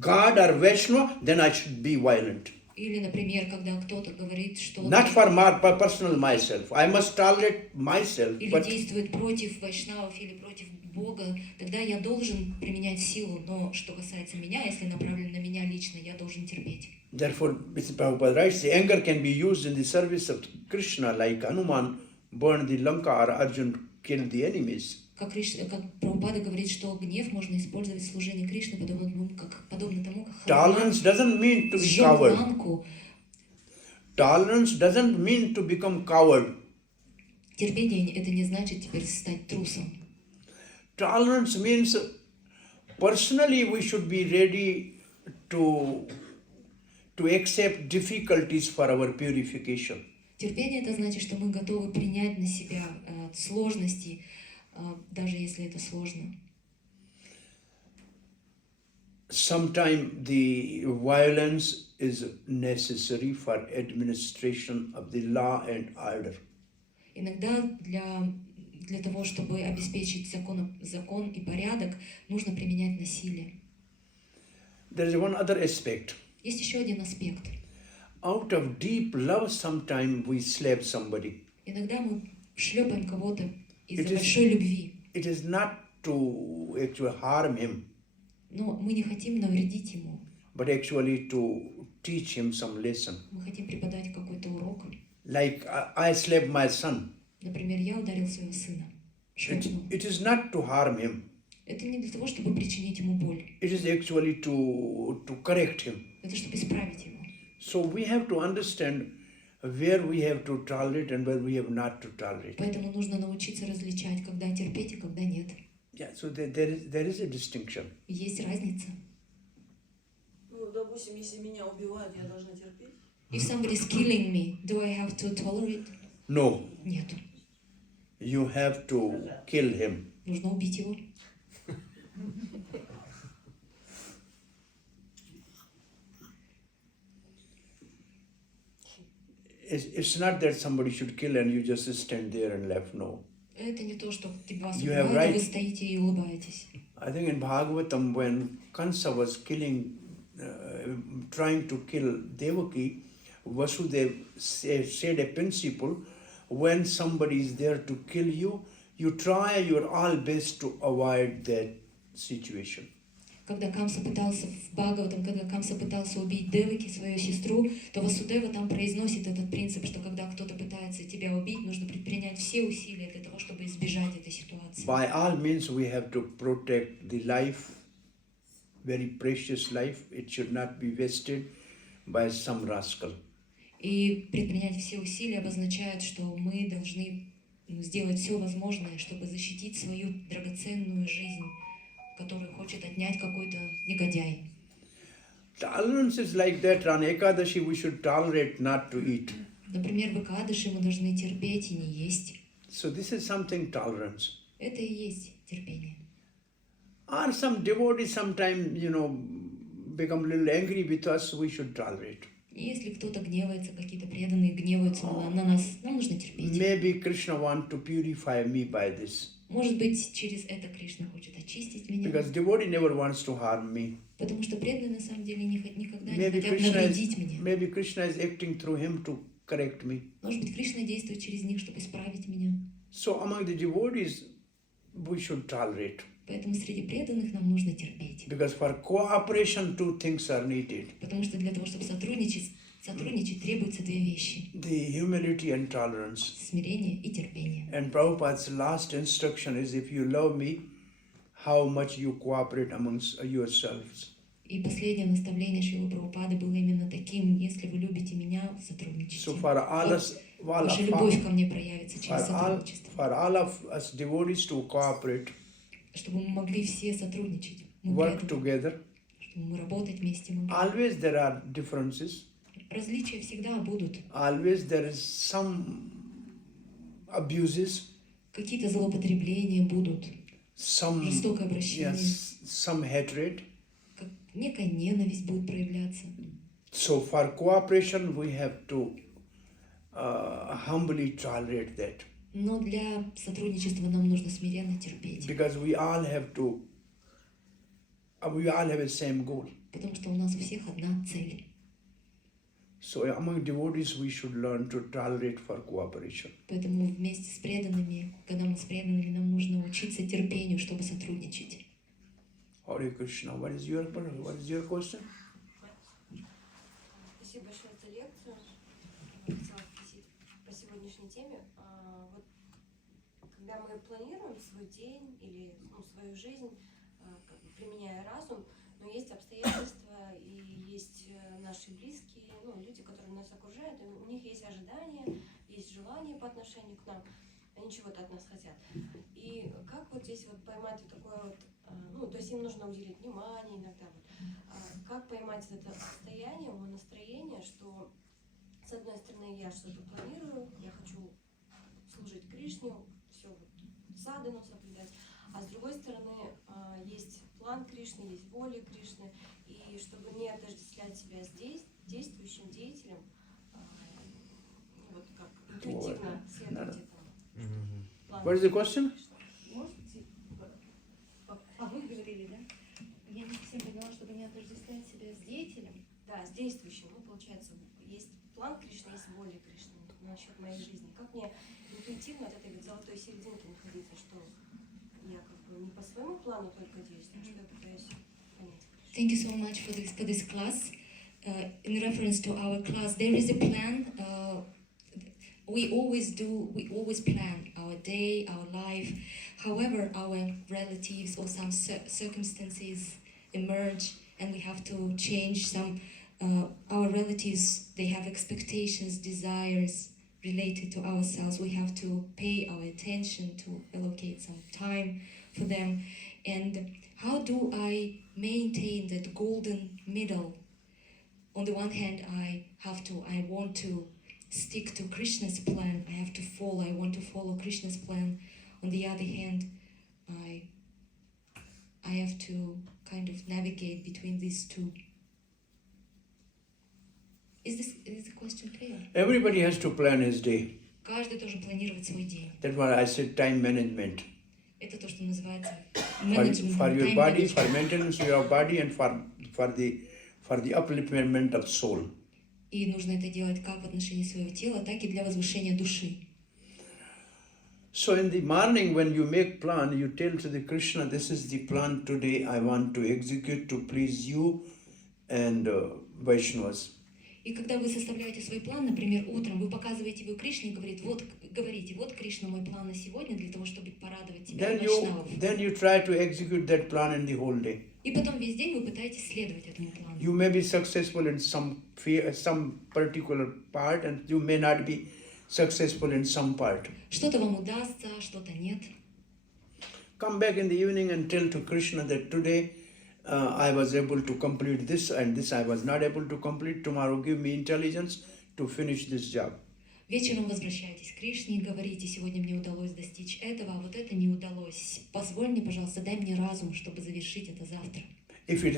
God or Vaishnava, then I should be violent. Или, например, когда кто-то говорит что-то Not for my personal myself. I must tolerate myself. или But действует против вайшнавов или против Бога, тогда я должен применять силу. Но что касается меня, если направлено на меня лично, я должен терпеть. therefore, Mr. Prabhupada writes, the anger can be used in the service of Krishna, like Hanuman burned the Lanka or Arjun killed the enemies. Как Прабхупада говорит, что гнев можно использовать в служении Кришны, подобно тому, как Tolerance doesn't mean to be сжег coward. ланку. Tolerance doesn't mean to become coward. Терпение — это не значит теперь стать трусом. Tolerance means personally we should be ready to accept difficulties for our purification. Терпение — это значит, что мы готовы принять на себя сложности, даже если это сложно. Sometimes the violence is necessary for administration of the law and order. Иногда для того, чтобы обеспечить закон и порядок, нужно применять насилие. There is one other aspect. Есть еще один аспект. Out of deep love, sometimes we slap somebody. Иногда мы шлепаем кого-то из-за It is- большой любви, It is not to actually harm him, но мы не хотим навредить ему, but actually to teach him some lesson. Мы хотим преподать какой-то урок. Like I slapped my son. Например, я ударил своего сына. Шлепнул. It is not to harm him. Это не для того, чтобы причинить ему боль. It is actually to correct him. Это чтобы исправить его. So we have to understand where we have to tolerate and where we have not to tolerate. Поэтому нужно научиться различать, когда терпеть и когда нет. Yeah, so there is a distinction. Есть разница. Ну, допустим, если меня убивают, я должна терпеть? If somebody is killing me, do I have to tolerate? No, Нет. you have to kill him. Нужно убить его. It's not that somebody should kill and you just stand there and laugh. No. Это не то, что вас You have убивают, и right. вы стоите и улыбаетесь. I think in Bhagavatam, when Kansa was trying to kill Devaki, Vasudeva said a principle: when somebody is there to kill you, you try your all best to avoid that situation. Когда Камса пытался в Бхагаватам, когда Камса пытался убить Деваки, свою сестру, то Васудева там произносит этот принцип, что когда кто-то пытается тебя убить, нужно предпринять все усилия для того, чтобы избежать этой ситуации. By all means, we have to protect the life, very precious life. It should not be wasted by some rascal. И предпринять все усилия обозначает, что мы должны сделать все возможное, чтобы защитить свою драгоценную жизнь, который хочет отнять какой-то негодяй. Tolerance is like that. On Ekadashi, we should tolerate not to eat. Например, в Экадаши мы должны терпеть и не есть. So this is something tolerance. Это и есть терпение. Or some devotees sometimes, become a little angry with us, we should tolerate. И если кто-то гневается, какие-то преданные гневаются на нас, нам нужно терпеть. Maybe Krishna wants to purify me by this. Может быть, через это Кришна хочет очистить меня. Because devotee never wants to harm me. Потому что преданные на самом деле никогда не Maybe хотят навредить мне. Krishna is acting through him to correct me. Может быть, Кришна действует через них, чтобы исправить меня. So among the devotees, we should tolerate. Поэтому среди преданных нам нужно терпеть. Because for cooperation, two things are needed. Потому что для того, чтобы сотрудничать требуются две вещи. The humility and tolerance. Смирение и терпение. And Prabhupada's last instruction is, if you love me, how much you cooperate amongst yourselves. И последнее наставление Шрилы Прабхупады было именно таким: если вы любите меня, сотрудничайте. So for all us, Ваша любовь ко мне проявится через сотрудничество. for all of us devotees to cooperate, Чтобы мы могли все сотрудничать, work together. чтобы мы работать вместе могли. Always there are differences. Различия всегда будут. Always there is some abuses, Какие-то злоупотребления будут, some жестокое обращение, some hatred. как некая ненависть будет проявляться. So for cooperation, we have to humbly tolerate that. Но для сотрудничества нам нужно смиренно терпеть. Because we all have a same goal. Потому что у нас у всех одна цель. So among devotees, we should learn to tolerate for cooperation. Поэтому вместе с преданными, когда мы с преданными, нам нужно учиться терпению, чтобы сотрудничать. Hare Krishna, what is your question? Спасибо большое за лекцию. Хотела спросить по сегодняшней теме. Вот когда мы планируем свой день или свою жизнь, применяя разум, но есть обстоятельства и есть наши близкие, люди, которые нас окружают, и у них есть ожидания, есть желания по отношению к нам, они чего-то от нас хотят. И как вот здесь вот поймать вот такое вот, то есть им нужно уделить внимание иногда, как поймать это состояние, настроение, что с одной стороны я что-то планирую, я хочу служить Кришне, все вот садану соблюдать, а с другой стороны есть план Кришны, есть воля Кришны, и чтобы не отождествлять себя с действующим деятелем, вот как интуитивно следовать этому плану. What is the question? Можете? Вы говорили, да? Я не совсем поняла, чтобы не отождествлять себя с деятелем. Да, с действующим. Получается, есть план Кришны, есть воля Кришны насчет моей жизни. Как мне интуитивно от этой золотой серединки находиться, что я как бы не по своему плану только действую, что я пытаюсь понять. Thank you so much for this class. in reference to our class, there is a plan. We always plan our day, our life. However, our relatives or some circumstances emerge, and we have to change some. Our relatives, they have expectations, desires related to ourselves. We have to pay our attention, to allocate some time for them. And how do I maintain that golden middle? On the one hand, I want to stick to Krishna's plan. I want to follow Krishna's plan. On the other hand, I have to kind of navigate between these two. Is the question clear? Everybody has to plan his day. Каждый должен планировать свой день. That's what I said, time management. Это то, что называется For your body, for maintenance of your body, and for the upliftment of soul. И нужно это делать как в отношении своего тела, так и для возвышения души. So in the morning when you make plan, you tell to the Krishna, this is the plan today I want to execute to please you and Vaishnavas. И когда вы составляете свой план, например, утром, вы показываете его Кришне и говорите, вот Кришна, мой план на сегодня для того, чтобы порадовать тебя и Вайшнавов. Then you try to execute that plan in the whole day. И потом весь день вы пытаетесь следовать этому плану. You may be successful in some particular part, and you may not be successful in some part. Что-то вам удастся, что-то нет. Come back in the evening and tell to Krishna that today I was able to complete this and this I was not able to complete. Tomorrow give me intelligence to finish this job. Вечером возвращаетесь к Кришне и говорите, сегодня мне удалось достичь этого, а вот это не удалось. Позволь мне, пожалуйста, дай мне разум, чтобы завершить это завтра. If it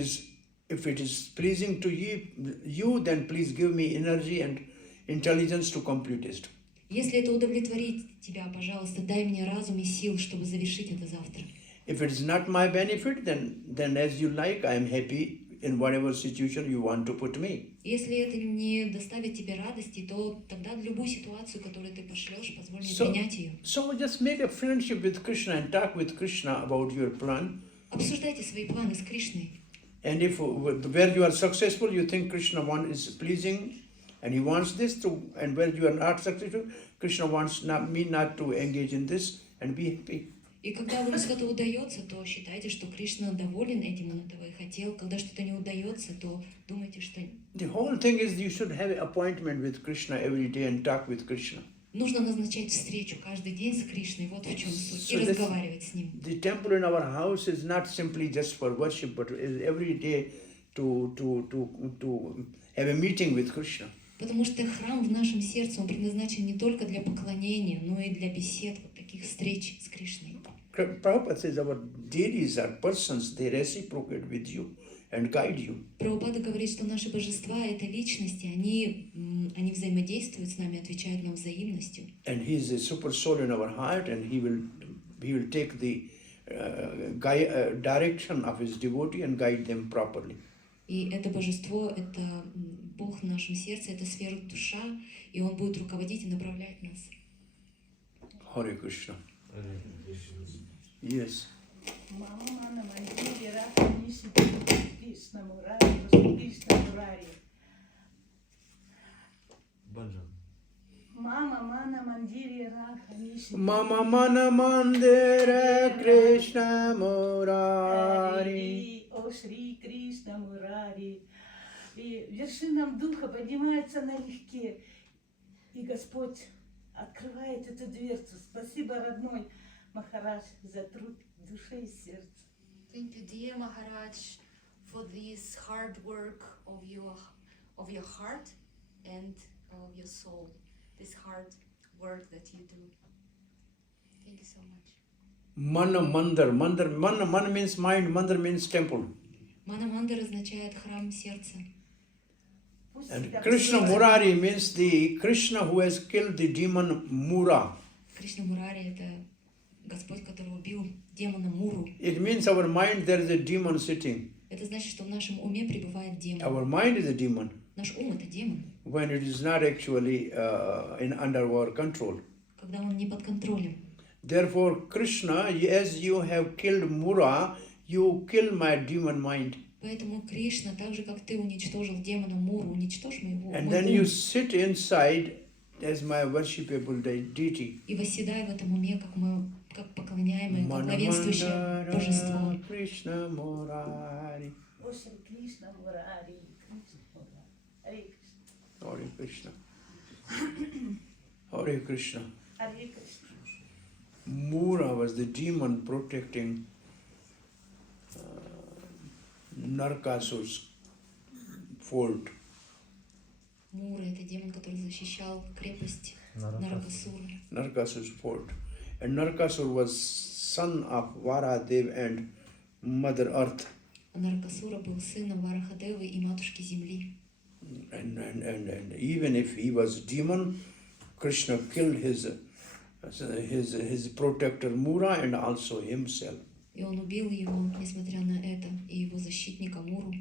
is pleasing to you, then please give me energy and intelligence to complete it. Если это удовлетворит тебя, пожалуйста, дай мне разум и сил, чтобы завершить это завтра. If it is not my benefit, then as you like, I am happy in whatever situation you want to put me. Если это не доставит тебе радости, то тогда любую ситуацию, которую ты пошлешь, позволь мне принять ее. So just make a friendship with Krishna and talk with Krishna about your plan. Обсуждайте свои планы с Кришной. And if where you are successful, you think Krishna is pleasing, and he wants this to, and where you are not successful, Krishna wants me not to engage in this, and be happy. И когда вам что-то удается, то считайте, что Кришна доволен этим, он этого и хотел. Когда что-то не удается, то думайте, что... The whole thing is you should have an appointment with Krishna every day and talk with Krishna. Нужно назначать встречу каждый день с Кришной, вот в чем суть, и разговаривать с ним. The temple in our house is not simply just for worship, but is every day to have a meeting with Krishna. Потому что храм в нашем сердце, он предназначен не только для поклонения, но и для бесед, вот таких встреч с Кришной. Prabhupada says our deities are persons, they reciprocate with you and guide you. Прабхупада говорит, что наши божества — это личности, они взаимодействуют с нами, отвечают нам взаимностью. And he is a super soul in our heart, and he will take the direction of his devotee and guide them properly. И это божество, это Бог в нашем сердце, это сфера душа, и он будет руководить и направлять нас. Hare Krishna. Yes. Mama mana mandiri rakha nishi. Mama mana mandira Krishna Murari. О Шри Кришна Мурари. И вершинам духа поднимается налегке. И Господь открывает эту дверцу. Спасибо, родной Махарадж, за труд души и сердца. Thank you, dear Maharaj, for this hard work of your heart and of your soul. This hard work that you do. Thank you so much. Mana means mind, mandar means temple. Мана Мандир означает храм сердца. And Krishna Murari means the Krishna who has killed the demon Mura. Кришна Мурари — это Господь, который убил демона Муру. It means our mind there is a demon sitting. Это значит, что в нашем уме пребывает демон. Our mind is a demon. Наш ум — это демон. When it is not actually under our control. Когда он не под контролем. Therefore, Krishna, as you have killed Mura, you kill my demon mind. Поэтому Кришна, так же как ты уничтожил демона Муру, уничтожь моего And мой then ум. you sit inside as my worshipable deity. И восседай в этом уме, как поклоняемое, как главенствующее божество. Krishna Murari. О, Шри Кришна, Мурари, Кришна, Мурари, Харе Кришна. Hare Krishna. Hare Krishna. Харе Кришна. Mura was the demon protecting Narkasur's fort. Мура — это демон, который защищал крепость Наракасура. Narkasur's fort. And Narkasur was son of Varadev and Mother Earth. Наракасура был сыном Варахадевы и матушки Земли. And even if he was demon, Krishna killed his protector Mura and also himself. И он убил его, несмотря на это, и его защитника Муру.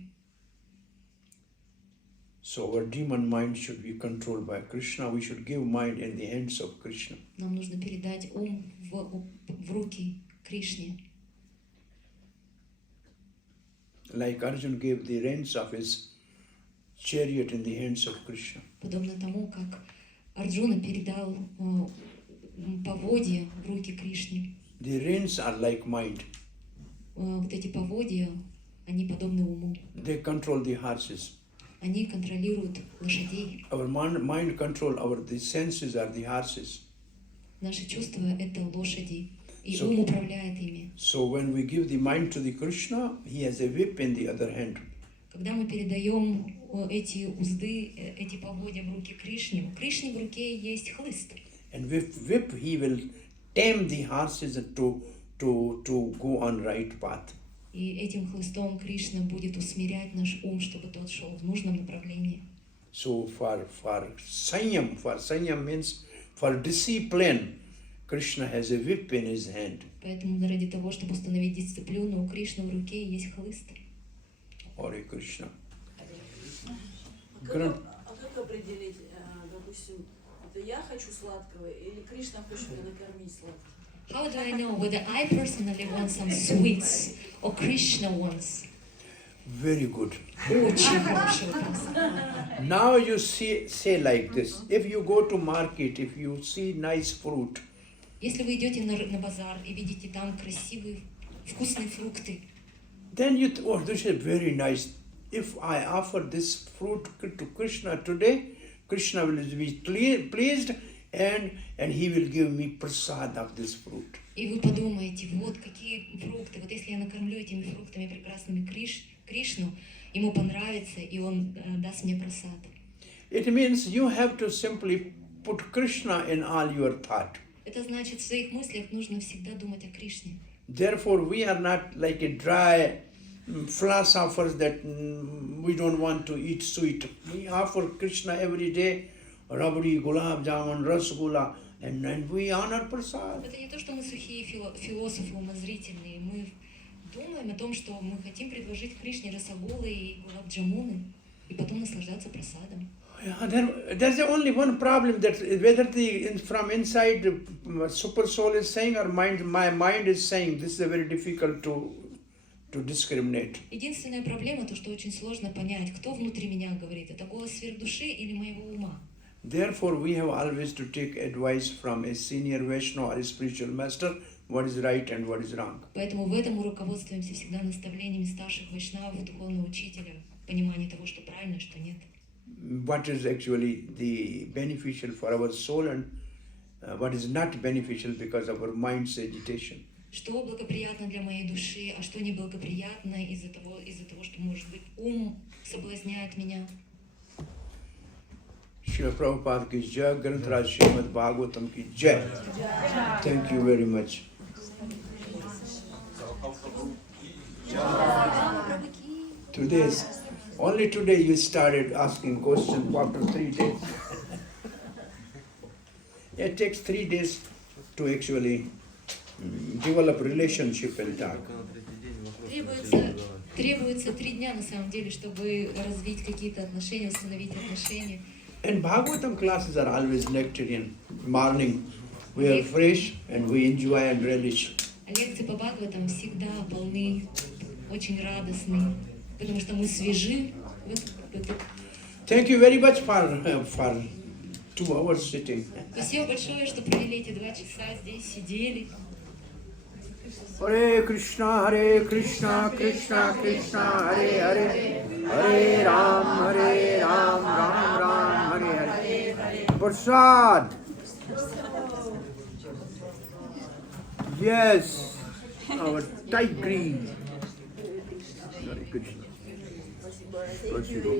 So our demon mind should be controlled by Krishna. We should give mind in the hands of Krishna. Нам нужно передать ум в руки Кришне. Like Arjuna gave the reins of his chariot in the hands of Krishna. Подобно тому, как Арджуна передал поводья в руки Кришне. The reins are like mind. Вот эти поводья, они подобны уму. They control the horses. Они контролируют лошадей. Our mind control the senses are the horses. Наши чувства — это лошади, и So- ум управляет ими. So when we give the mind to the Krishna, he has a whip in the other hand. Когда мы передаем эти узды, эти поводья в руки Кришне, у Кришны в руке есть хлыст. And with whip he will tame the horses to go on right path. И этим хлыстом Кришна будет усмирять наш ум, чтобы тот шел в нужном направлении. So for sanyam means for discipline, Krishna has a whip in his hand. Поэтому ради того, чтобы установить дисциплину, у Кришны в руке есть хлыст. Hare Krishna. А как определить, допустим, это я хочу сладкого или Кришна хочет меня накормить сладким? How do I know whether I personally want some sweets or Krishna wants? Very good. Очень хороший вопрос. Now you say like this. If you go to market, if you see nice fruit, Если вы идете на базар и видите там красивые, вкусные фрукты, then this is very nice. If I offer this fruit to Krishna today, Krishna will be pleased and he will give me prasad of this fruit. и вы подумаете, вот какие фрукты, вот если я накормлю этими фруктами прекрасными Кришну, ему понравится, и он даст мне прасад. It means you have to simply put Krishna in all your thought. Это значит, в своих мыслях нужно всегда думать о Кришне. Therefore, we are not like a dry philosophers that we don't want to eat sweet. We offer Krishna every day, rabdi, gulab jamun, rasgulla, and we honor prasad. Это не то, что мы сухие философы, умозрительные. Мы думаем о том, что мы хотим предложить Кришне расагулы и гулаб-джамуны, и потом наслаждаться прасадом. There's only one problem, that whether from inside super soul is saying or my mind is saying. This is very difficult to discriminate. Единственная проблема, то, что очень сложно понять, кто внутри меня говорит, это голос сверхдуши или моего ума. Therefore, we have always to take advice from a senior Vaishnava or a spiritual master, what is right and what is wrong. Поэтому в этом мы руководствуемся всегда наставлениями старших вайшнавов, духовного учителя, понимание того, что правильно, а что нет. What is actually the beneficial for our soul and what is not beneficial because of our mind's agitation. Что благоприятно для моей души, а что неблагоприятно из-за того, что, может быть, ум соблазняет меня. Srila Prabhupada ki jai, Granth Shrimad-bhagavatam ki jai. Thank you very much. Only today you started asking questions after 3 days. It takes 3 days to actually develop relationship and talk. Требуется 3 дня на самом деле, чтобы развить какие-то отношения, установить отношения. And Bhagavatam classes are always nectarian. Morning we are fresh and we enjoy and relish. Лекции по Бхагаватам всегда полны, очень радостны. потому что мы свежи в этот. Thank you very much for 2 hours sitting. Спасибо большое, что провели эти 2 часа здесь, сидели. Hare Krishna, Krishna Krishna, Hare Hare, Hare Ram, Ram Ram, Hare Hare. Prasad. Yes, our tight green. Hare Krishna. Spasibo.